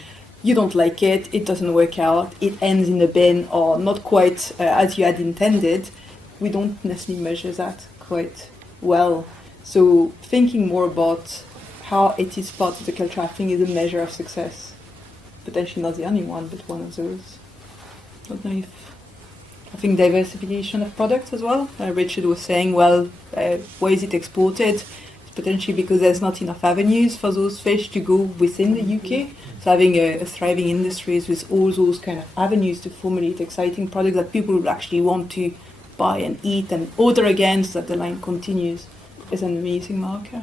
You don't like it, it doesn't work out, it ends in a bin or not quite as you had intended. We don't necessarily measure that quite well. So thinking more about how it is part of the culture, I think, is a measure of success. Potentially not the only one, but one of those. Don't know if... I think diversification of products as well. Richard was saying, well, why is it exported? It's potentially because there's not enough avenues for those fish to go within the UK. So having a thriving industries with all those kind of avenues to formulate exciting products that people will actually want to buy and eat and order again so that the line continues is an amazing marker.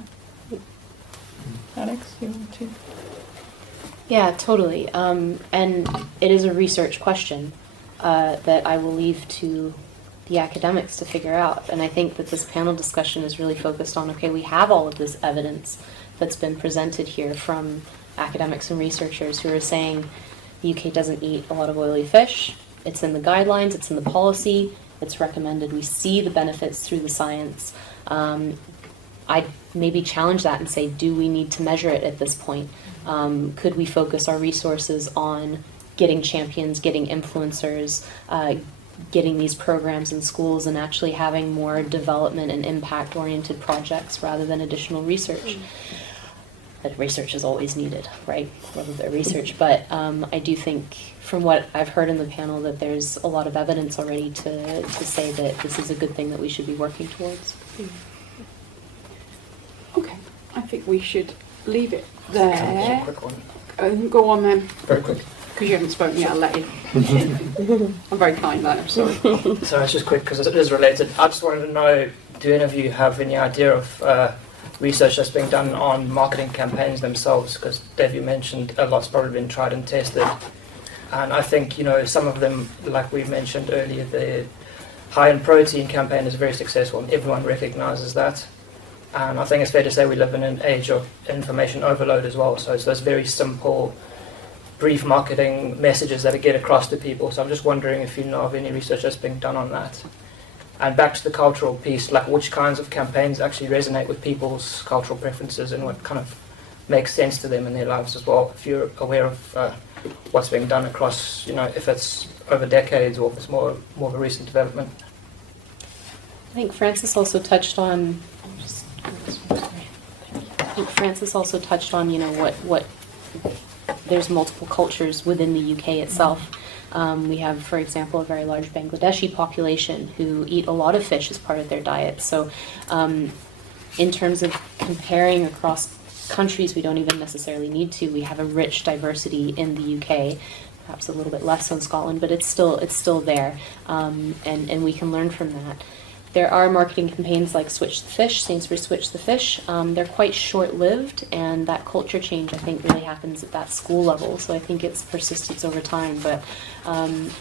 Alex, you want to? Yeah, totally. And it is a research question that I will leave to the academics to figure out. And I think that this panel discussion is really focused on, okay, we have all of this evidence that's been presented here from academics and researchers who are saying the UK doesn't eat a lot of oily fish. It's in the guidelines, it's in the policy, it's recommended. We see the benefits through the science. I'd maybe challenge that and say, do we need to measure it at this point? Could we focus our resources on getting champions, getting influencers, getting these programs in schools and actually having more development and impact-oriented projects rather than additional research? That research is always needed, right? Rather than research, but I do think, from what I've heard in the panel, that there's a lot of evidence already to say that this is a good thing that we should be working towards. Okay, I think we should leave it Just there. a quick one. Go on then. Very quick. Because you haven't spoken yet, I'll let you. I'm very kind, though, I'm sorry. So it's just quick because it is related. I just wanted to know, do any of you have any idea of research that's being done on marketing campaigns themselves? Because Dave, you mentioned a lot's probably been tried and tested. And I think, you know, some of them, like we mentioned earlier, the high in protein campaign is very successful and everyone recognises that. And I think it's fair to say we live in an age of information overload as well. So it's those very simple, brief marketing messages that get across to people. So I'm just wondering if you know of any research that's being done on that. And back to the cultural piece, like which kinds of campaigns actually resonate with people's cultural preferences and what kind of makes sense to them in their lives as well. If you're aware of what's being done across, you know, if it's over decades or if it's more of a recent development. I think Francis also touched on. You know, what there's multiple cultures within the UK itself. We have, for example, a very large Bangladeshi population who eat a lot of fish as part of their diet. So in terms of comparing across countries, we don't even necessarily need to. We have a rich diversity in the UK, perhaps a little bit less so in Scotland, but it's still there, and we can learn from that. There are marketing campaigns like Switch the Fish, Sainsbury's Switch the Fish. They're quite short-lived, and that culture change, I think, really happens at that school level. So I think it's persistence over time. But I'm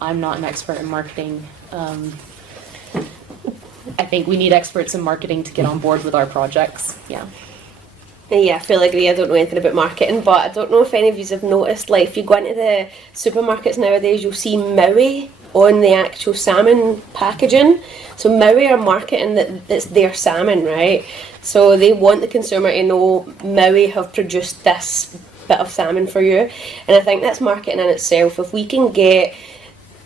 not an expert in marketing. I think we need experts in marketing to get on board with our projects. Yeah. Yeah, I fully agree. I don't know anything about marketing, but I don't know if any of you have noticed, like, if you go into the supermarkets nowadays, you'll see Maui on the actual salmon packaging. So Maui are marketing that it's their salmon, right? So they want the consumer to know Maui have produced this bit of salmon for you. And I think that's marketing in itself. If we can get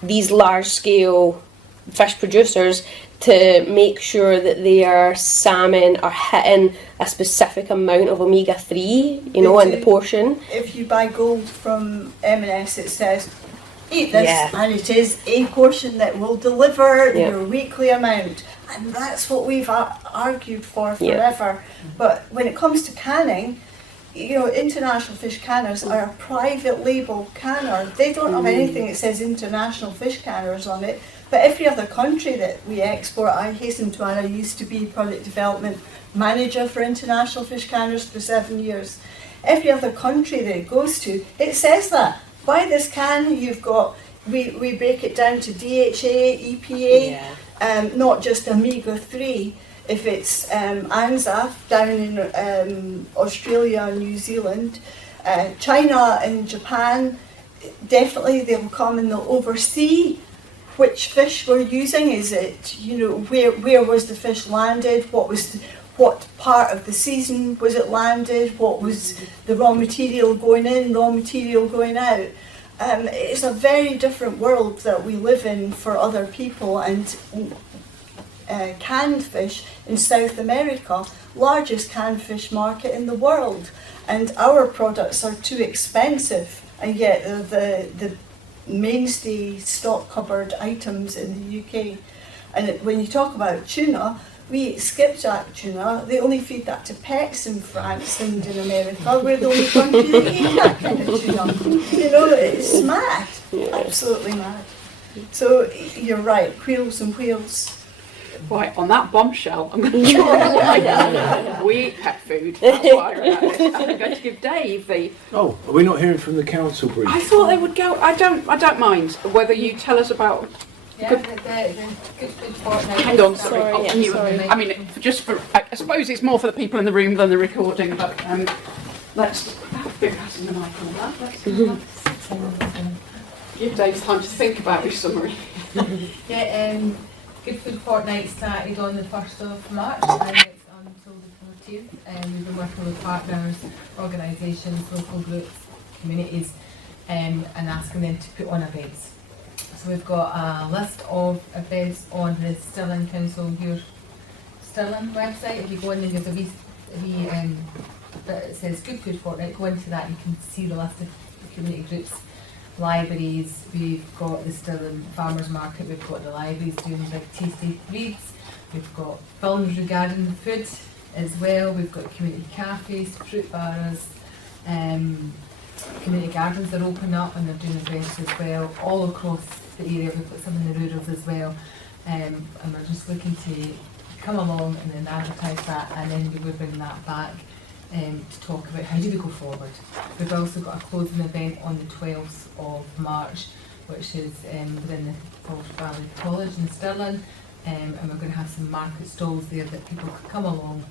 these large scale fish producers to make sure that their salmon are hitting a specific amount of omega-3, you know, in the portion. If you buy gold from M&S, it says, eat this, and it is a portion that will deliver your weekly amount. And that's what we've argued for forever. But when it comes to canning, you know, International Fish Canners are a private label canner. They don't have anything that says International Fish Canners on it. But every other country that we export, I hasten to add, I used to be product development manager for international fish canners for 7 years. Every other country that it goes to, it says that. Buy this can, you've got, we break it down to DHA, EPA, not just omega-3. If it's ANZAF down in Australia and New Zealand, China and Japan, definitely they'll come and they'll oversee which fish we're using. Is it, you know, where was the fish landed? What part of the season was it landed? What was the raw material going in, raw material going out? It's a very different world that we live in for other people, and canned fish in South America, largest canned fish market in the world, and our products are too expensive, and yet the mainstay stock cupboard items in the UK. And when you talk about tuna, we eat skipjack tuna. They only feed that to pets in France and in America. We're the only country that eat that kind of tuna. You know, it's mad, absolutely mad. So you're right, quails and whales. Right, on that bombshell, I'm going to draw we eat pet food. That's what I read out of this. I'm going to give Dave the... Oh, are we not hearing from the council brief? I thought they would go... I don't mind whether you tell us about... Yeah, the Good Food Fortnight. Hang on, sorry. Sorry. I mean, just for... I suppose it's more for the people in the room than the recording, but let's... Big passing the mic on that. Let's give Dave time to think about his summary. Good Food Fortnight started on the 1st of March and it's until the 14th. We've been working with partners, organisations, local groups, communities, and asking them to put on events. So we've got a list of events on the Stirling Council here, Stirling website. If you go in and there's a wee it says Good Food Fortnight, go into that, you can see the list of community groups. Libraries, we've got the Stirling Farmers Market, we've got the libraries doing big tasty reads, we've got films regarding the food as well, we've got community cafes, fruit bars, community gardens are open up and they're doing events as well, all across the area. We've got some in the rurals as well, and we're just looking to come along and then advertise that, and then we would bring that back to talk about how do we go forward. We've also got a closing event on the 12th of March, which is within the Forest Valley College in Stirling, and we're going to have some market stalls there that people can come along,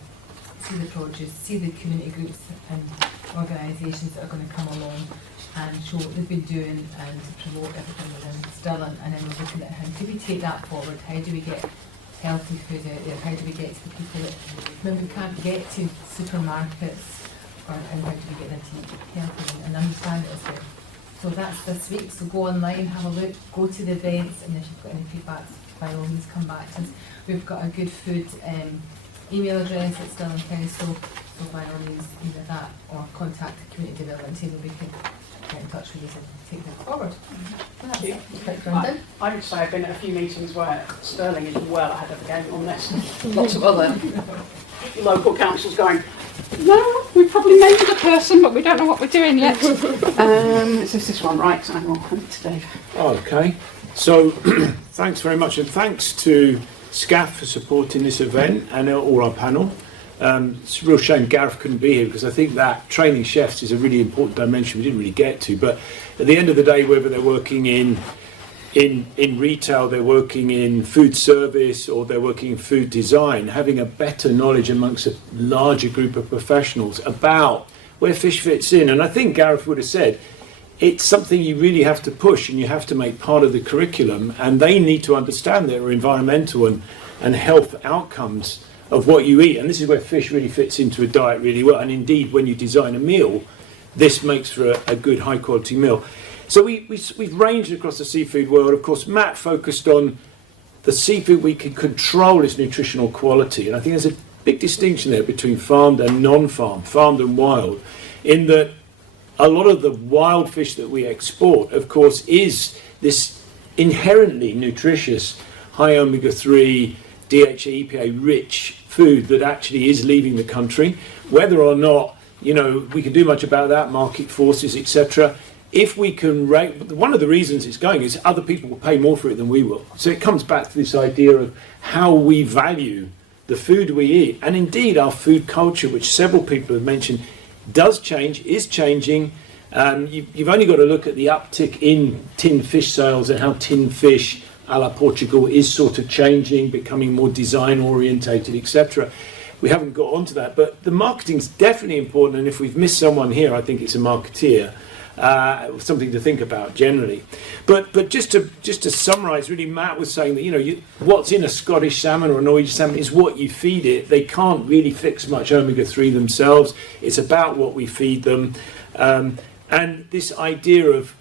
see the produce, see the community groups and organisations that are going to come along and show what they've been doing and to promote everything within Stirling. And then we're looking at how do we take that forward, how do we get healthy food out there, how do we get to the people that maybe can't get to supermarkets, and how do we get them to eat healthy and understand it as well. So that's this week, so go online, have a look, go to the events, and if you've got any feedback, by all means come back to us. We've got a good food email address at Stirling Council, so by all means either that or contact the community development team and we can get in touch with you and take them forward. Thank you. I would say I've been at a few meetings where Stirling is well ahead of the game on this. Lots of other local councils going, no, we probably named the person, but we don't know what we're doing yet. Is this one right? I will hand it to Dave. Okay, so thanks very much, and thanks to SCAF for supporting this event and all our panel. It's a real shame Gareth couldn't be here because I think that training chefs is a really important dimension we didn't really get to. But at the end of the day, whether they're working in retail, they're working in food service, or they're working in food design, having a better knowledge amongst a larger group of professionals about where fish fits in. And I think Gareth would have said, it's something you really have to push and you have to make part of the curriculum, and they need to understand their environmental and health outcomes of what you eat. And this is where fish really fits into a diet really well. And indeed, when you design a meal, this makes for a good high quality meal. So we've ranged across the seafood world. Of course, Matt focused on the seafood we can control its nutritional quality. And I think there's a big distinction there between farmed and non-farmed, farmed and wild, in that a lot of the wild fish that we export, of course, is this inherently nutritious, high omega-3, DHA, EPA rich food that actually is leaving the country. Whether or not, we can do much about that, market forces, etc., if we can rate, one of the reasons it's going is other people will pay more for it than we will. So it comes back to this idea of how we value the food we eat. And indeed, our food culture, which several people have mentioned, does change, is changing. You've only got to look at the uptick in tinned fish sales and how tinned fish a la Portugal is sort of changing, becoming more design orientated, etc. We haven't got onto that, but the marketing's definitely important, and if we've missed someone here, I think it's a marketeer. Something to think about generally. But just to summarise, really, Matt was saying that what's in a Scottish salmon or a Norwegian salmon is what you feed it. They can't really fix much omega-3 themselves. It's about what we feed them. And this idea of,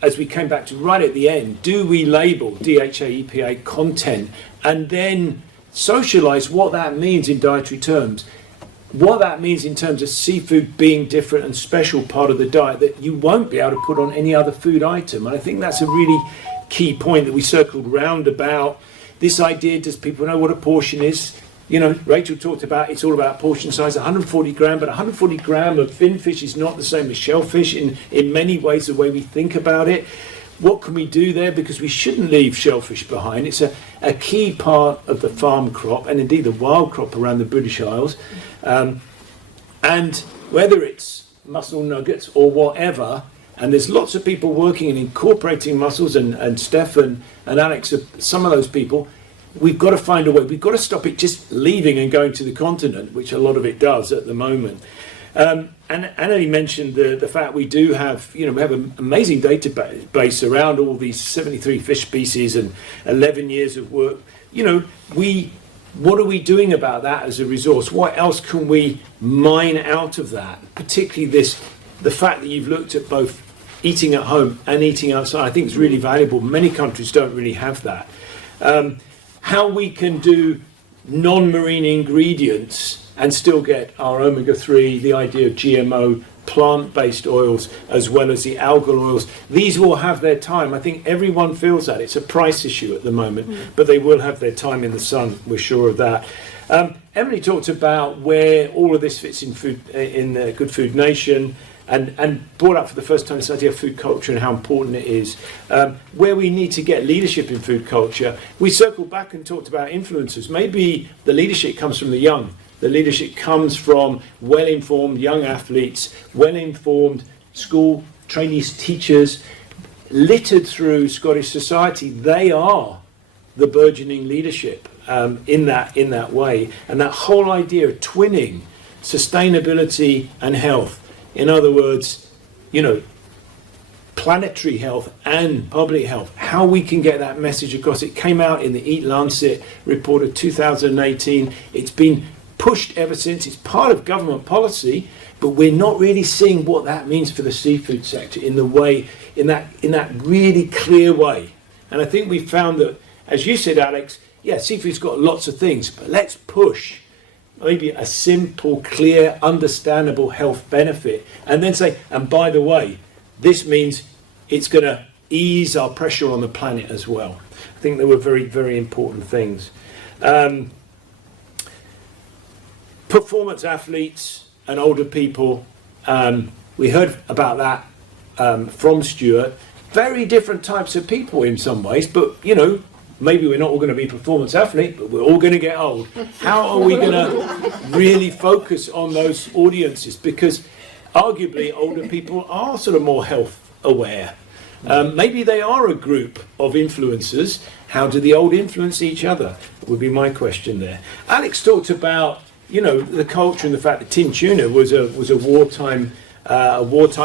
as we came back to right at the end, do we label DHA, EPA content and then socialise what that means in dietary terms? What that means in terms of seafood being different and special part of the diet that you won't be able to put on any other food item. And I think that's a really key point that we circled round about. This idea, does people know what a portion is? Rachel talked about it's all about portion size, 140 gram, but 140 gram of fin fish is not the same as shellfish in many ways, the way we think about it. What can we do there? Because we shouldn't leave shellfish behind. It's a key part of the farm crop and indeed the wild crop around the British Isles. And whether it's mussel nuggets or whatever, and there's lots of people working and incorporating mussels, and Stefan and Alex are some of those people, we've got to find a way. We've got to stop it just leaving and going to the continent, which a lot of it does at the moment. And Annie mentioned the fact we do have, we have an amazing database around all these 73 fish species and 11 years of work. What are we doing about that as a resource? What else can we mine out of that? Particularly the fact that you've looked at both eating at home and eating outside, I think is really valuable. Many countries don't really have that. How we can do non-marine ingredients and still get our omega-3, the idea of GMO, plant-based oils, as well as the algal oils. These will have their time. I think everyone feels that. It's a price issue at the moment, but they will have their time in the sun. We're sure of that. Emily talked about where all of this fits in food, in the Good Food Nation, and brought up for the first time this idea of food culture and how important it is. Where we need to get leadership in food culture, we circled back and talked about influencers. Maybe the leadership comes from the young. The leadership comes from well-informed young athletes, well-informed school trainees, teachers, littered through Scottish society. They are the burgeoning leadership in that way. And that whole idea of twinning sustainability and health, in other words, planetary health and public health, how we can get that message across. It came out in the Eat Lancet report of 2018. It's been pushed ever since. It's part of government policy, but we're not really seeing what that means for the seafood sector in that really clear way. And I think we found that, as you said, Alex, seafood's got lots of things, but let's push maybe a simple, clear, understandable health benefit, and then say, and by the way, this means it's going to ease our pressure on the planet as well. I think they were very, very important things. Performance athletes and older people, we heard about that from Stuart. Very different types of people in some ways, but maybe we're not all going to be performance athletes, but we're all going to get old. How are we going to really focus on those audiences? Because arguably older people are sort of more health aware. Maybe they are a group of influencers. How do the old influence each other? Would be my question there. Alex talked about the culture and the fact that tin tuna was a wartime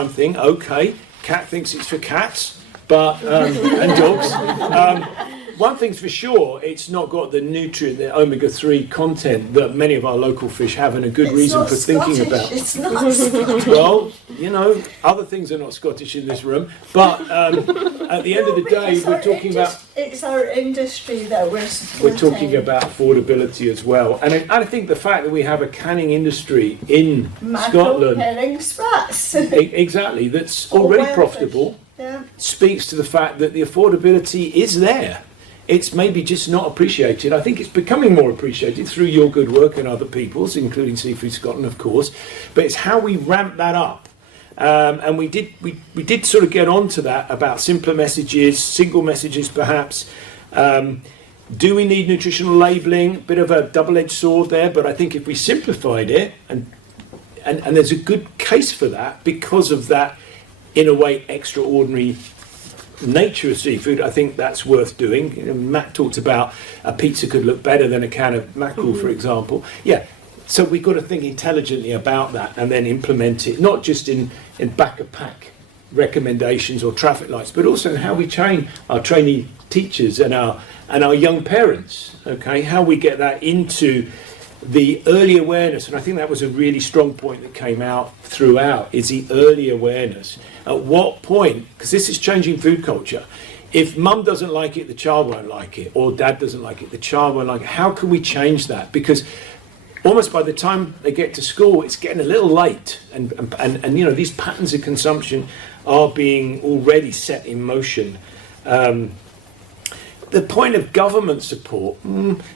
thing. Okay, Cat thinks it's for cats, but and dogs. One thing's for sure, it's not got the nutrient, the omega-3 content that many of our local fish have, and a good reason for thinking about. It's not Scottish. Well, other things are not Scottish in this room, but at the end of the day, we're talking about... It's our industry that we're supporting. We're talking about affordability as well. And I think the fact that we have a canning industry in Scotland... herring, sprats. Exactly, that's already profitable, speaks to the fact that the affordability is there. It's maybe just not appreciated. I think it's becoming more appreciated through your good work and other people's, including Seafood Scotland, of course. But it's how we ramp that up. And we did sort of get onto that about simpler messages, single messages perhaps. Do we need nutritional labelling? Bit of a double-edged sword there, but I think if we simplified it, and there's a good case for that because of that, in a way, extraordinary nature of seafood, I think that's worth doing. You know, Matt talked about a pizza could look better than a can of mackerel, for example. Yeah, so we've got to think intelligently about that and then implement it, not just in back-of-pack recommendations or traffic lights, but also in how we train our trainee teachers and our young parents, okay, how we get that into the early awareness. And I think that was a really strong point that came out throughout, is the early awareness. At what point, because this is changing food culture, if mum doesn't like it, the child won't like it, or dad doesn't like it, the child won't like it. How can we change that? Because almost by the time they get to school, it's getting a little late, and you know, these patterns of consumption are being already set in motion. The point of government support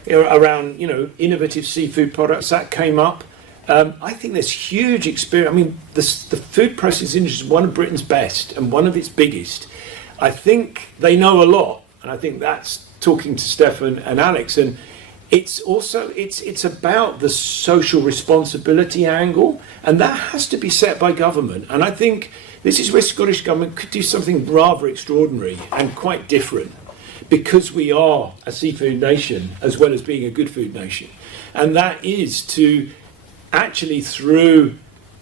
around, you know, innovative seafood products, that came up. I think there's huge experience. I mean, the food processing industry is one of Britain's best and one of its biggest. I think they know a lot, and I think that's talking to Stefan and Alex. And it's also it's about the social responsibility angle, and that has to be set by government. And I think this is where Scottish Government could do something rather extraordinary and quite different, because we are a seafood nation as well as being a good food nation. And that is to actually, through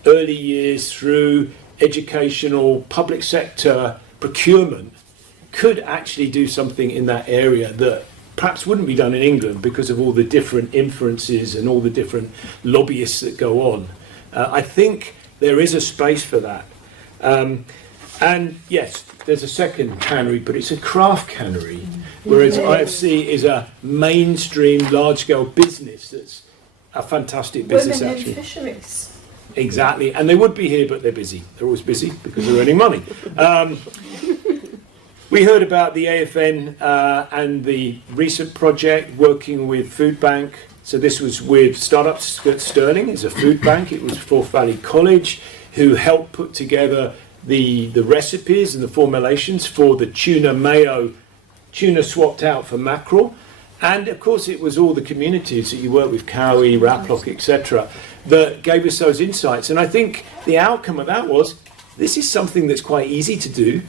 early years, through educational, public sector procurement, could actually do something in that area that perhaps wouldn't be done in England because of all the different inferences and all the different lobbyists that go on. I think there is a space for that. And yes, there's a second cannery, but it's a craft cannery, whereas IFC is a mainstream, large-scale business that's a fantastic business. Women actually. in fisheries. Exactly, and they would be here, but they're busy. They're always busy because they're earning money. We heard about the AFN and the recent project working with Food Bank. So this was with Startups at Stirling. It's a food bank. It was Forth Valley College who helped put together the recipes and the formulations for the tuna mayo, tuna swapped out for mackerel. And of course it was all the communities that you work with, Cowie, Raploch, etc., that gave us those insights. And I think the outcome of that was, this is something that's quite easy to do.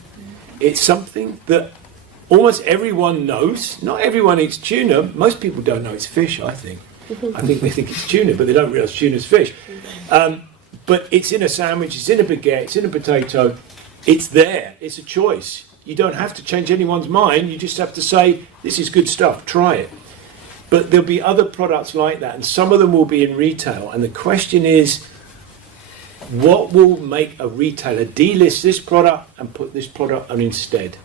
It's something that almost everyone knows. Not everyone eats tuna. Most people don't know it's fish, I think. I think they think it's tuna, but they don't realise tuna's fish. But it's in a sandwich, it's in a baguette, it's in a potato. It's there. It's a choice. You don't have to change anyone's mind. You just have to say, this is good stuff, try it. But there'll be other products like that, and some of them will be in retail. And the question is, what will make a retailer delist this product and put this product on instead?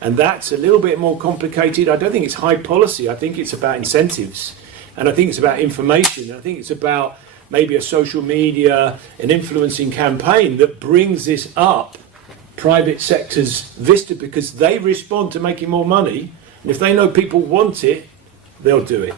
And that's a little bit more complicated. I don't think it's high policy. I think it's about incentives. And I think it's about information. I think it's about maybe a social media, an influencing campaign that brings this up private sector's vista, because they respond to making more money. And if they know people want it, they'll do it.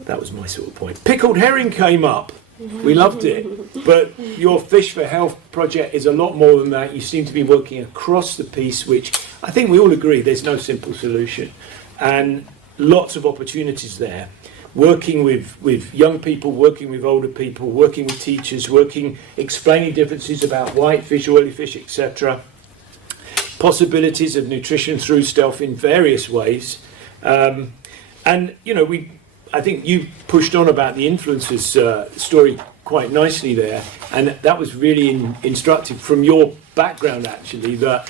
That was my sort of point. Pickled herring came up. We loved it. But your Fish for Health project is a lot more than that. You seem to be working across the piece, which I think we all agree there's no simple solution. And lots of opportunities there. Working with young people, working with older people, working with teachers, explaining differences about white fish, oily fish, etc. Possibilities of nutrition through stealth in various ways. And, you know, I think you pushed on about the influencers story quite nicely there, and that was really instructive from your background, actually, that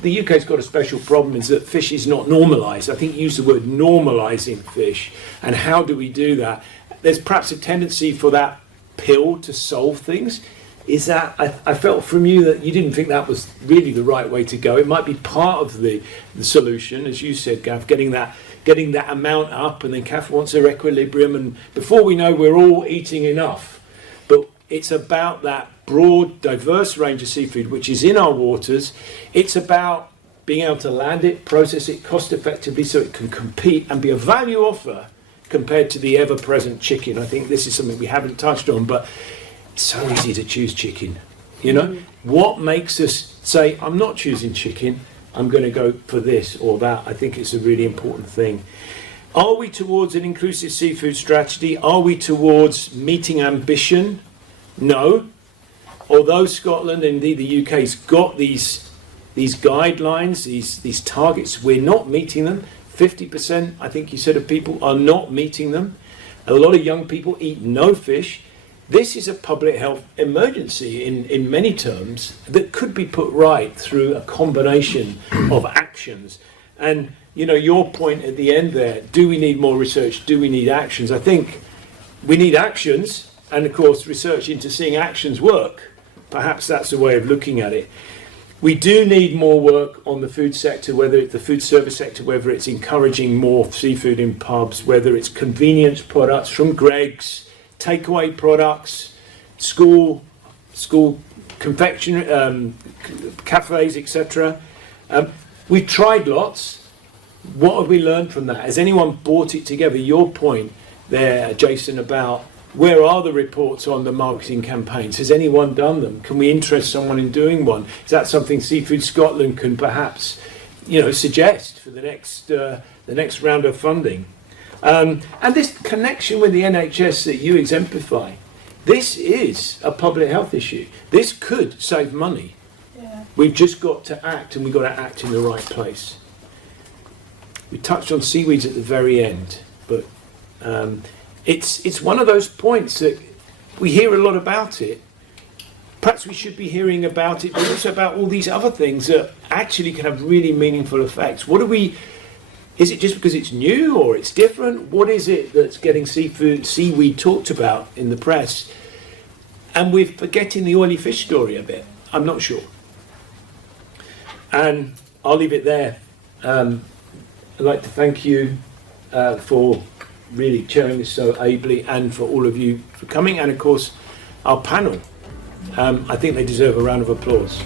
the UK's got a special problem, is that fish is not normalised. I think you used the word normalising fish, and how do we do that? There's perhaps a tendency for that pill to solve things. Is that, I felt from you that you didn't think that was really the right way to go. It might be part of the solution, as you said, Gav, getting that amount up, and then Kath wants their equilibrium, and before we know, we're all eating enough. But it's about that broad, diverse range of seafood which is in our waters. It's about being able to land it, process it cost effectively so it can compete and be a value offer compared to the ever-present chicken. I think this is something we haven't touched on, but it's so easy to choose chicken. You know, what makes us say, I'm not choosing chicken, I'm going to go for this or that? I think it's a really important thing. Are we towards an inclusive seafood strategy? Are we towards meeting ambition? No. Although Scotland and indeed the UK's got these guidelines, these targets, we're not meeting them. 50%, I think you said, of people are not meeting them. A lot of young people eat no fish. This is a public health emergency in many terms that could be put right through a combination of actions. And, you know, your point at the end there, do we need more research? Do we need actions? I think we need actions, and of course research into seeing actions work. Perhaps that's a way of looking at it. We do need more work on the food sector, whether it's the food service sector, whether it's encouraging more seafood in pubs, whether it's convenience products from Greggs, takeaway products, school confectionery, cafes, etc. We've tried lots. What have we learned from that? Has anyone brought it together? Your point there, Jason, about where are the reports on the marketing campaigns? Has anyone done them? Can we interest someone in doing one? Is that something Seafood Scotland can perhaps, you know, suggest for the next round of funding? And this connection with the NHS that you exemplify, this is a public health issue. This could save money. Yeah. We've just got to act, and we've got to act in the right place. We touched on seaweeds at the very end, but it's one of those points that we hear a lot about it. Perhaps we should be hearing about it, but also about all these other things that actually can have really meaningful effects. Is it just because it's new or it's different? What is it that's getting seaweed talked about in the press? And we're forgetting the oily fish story a bit. I'm not sure. And I'll leave it there. I'd like to thank you for really chairing this so ably, and for all of you for coming, and of course our panel. I think they deserve a round of applause.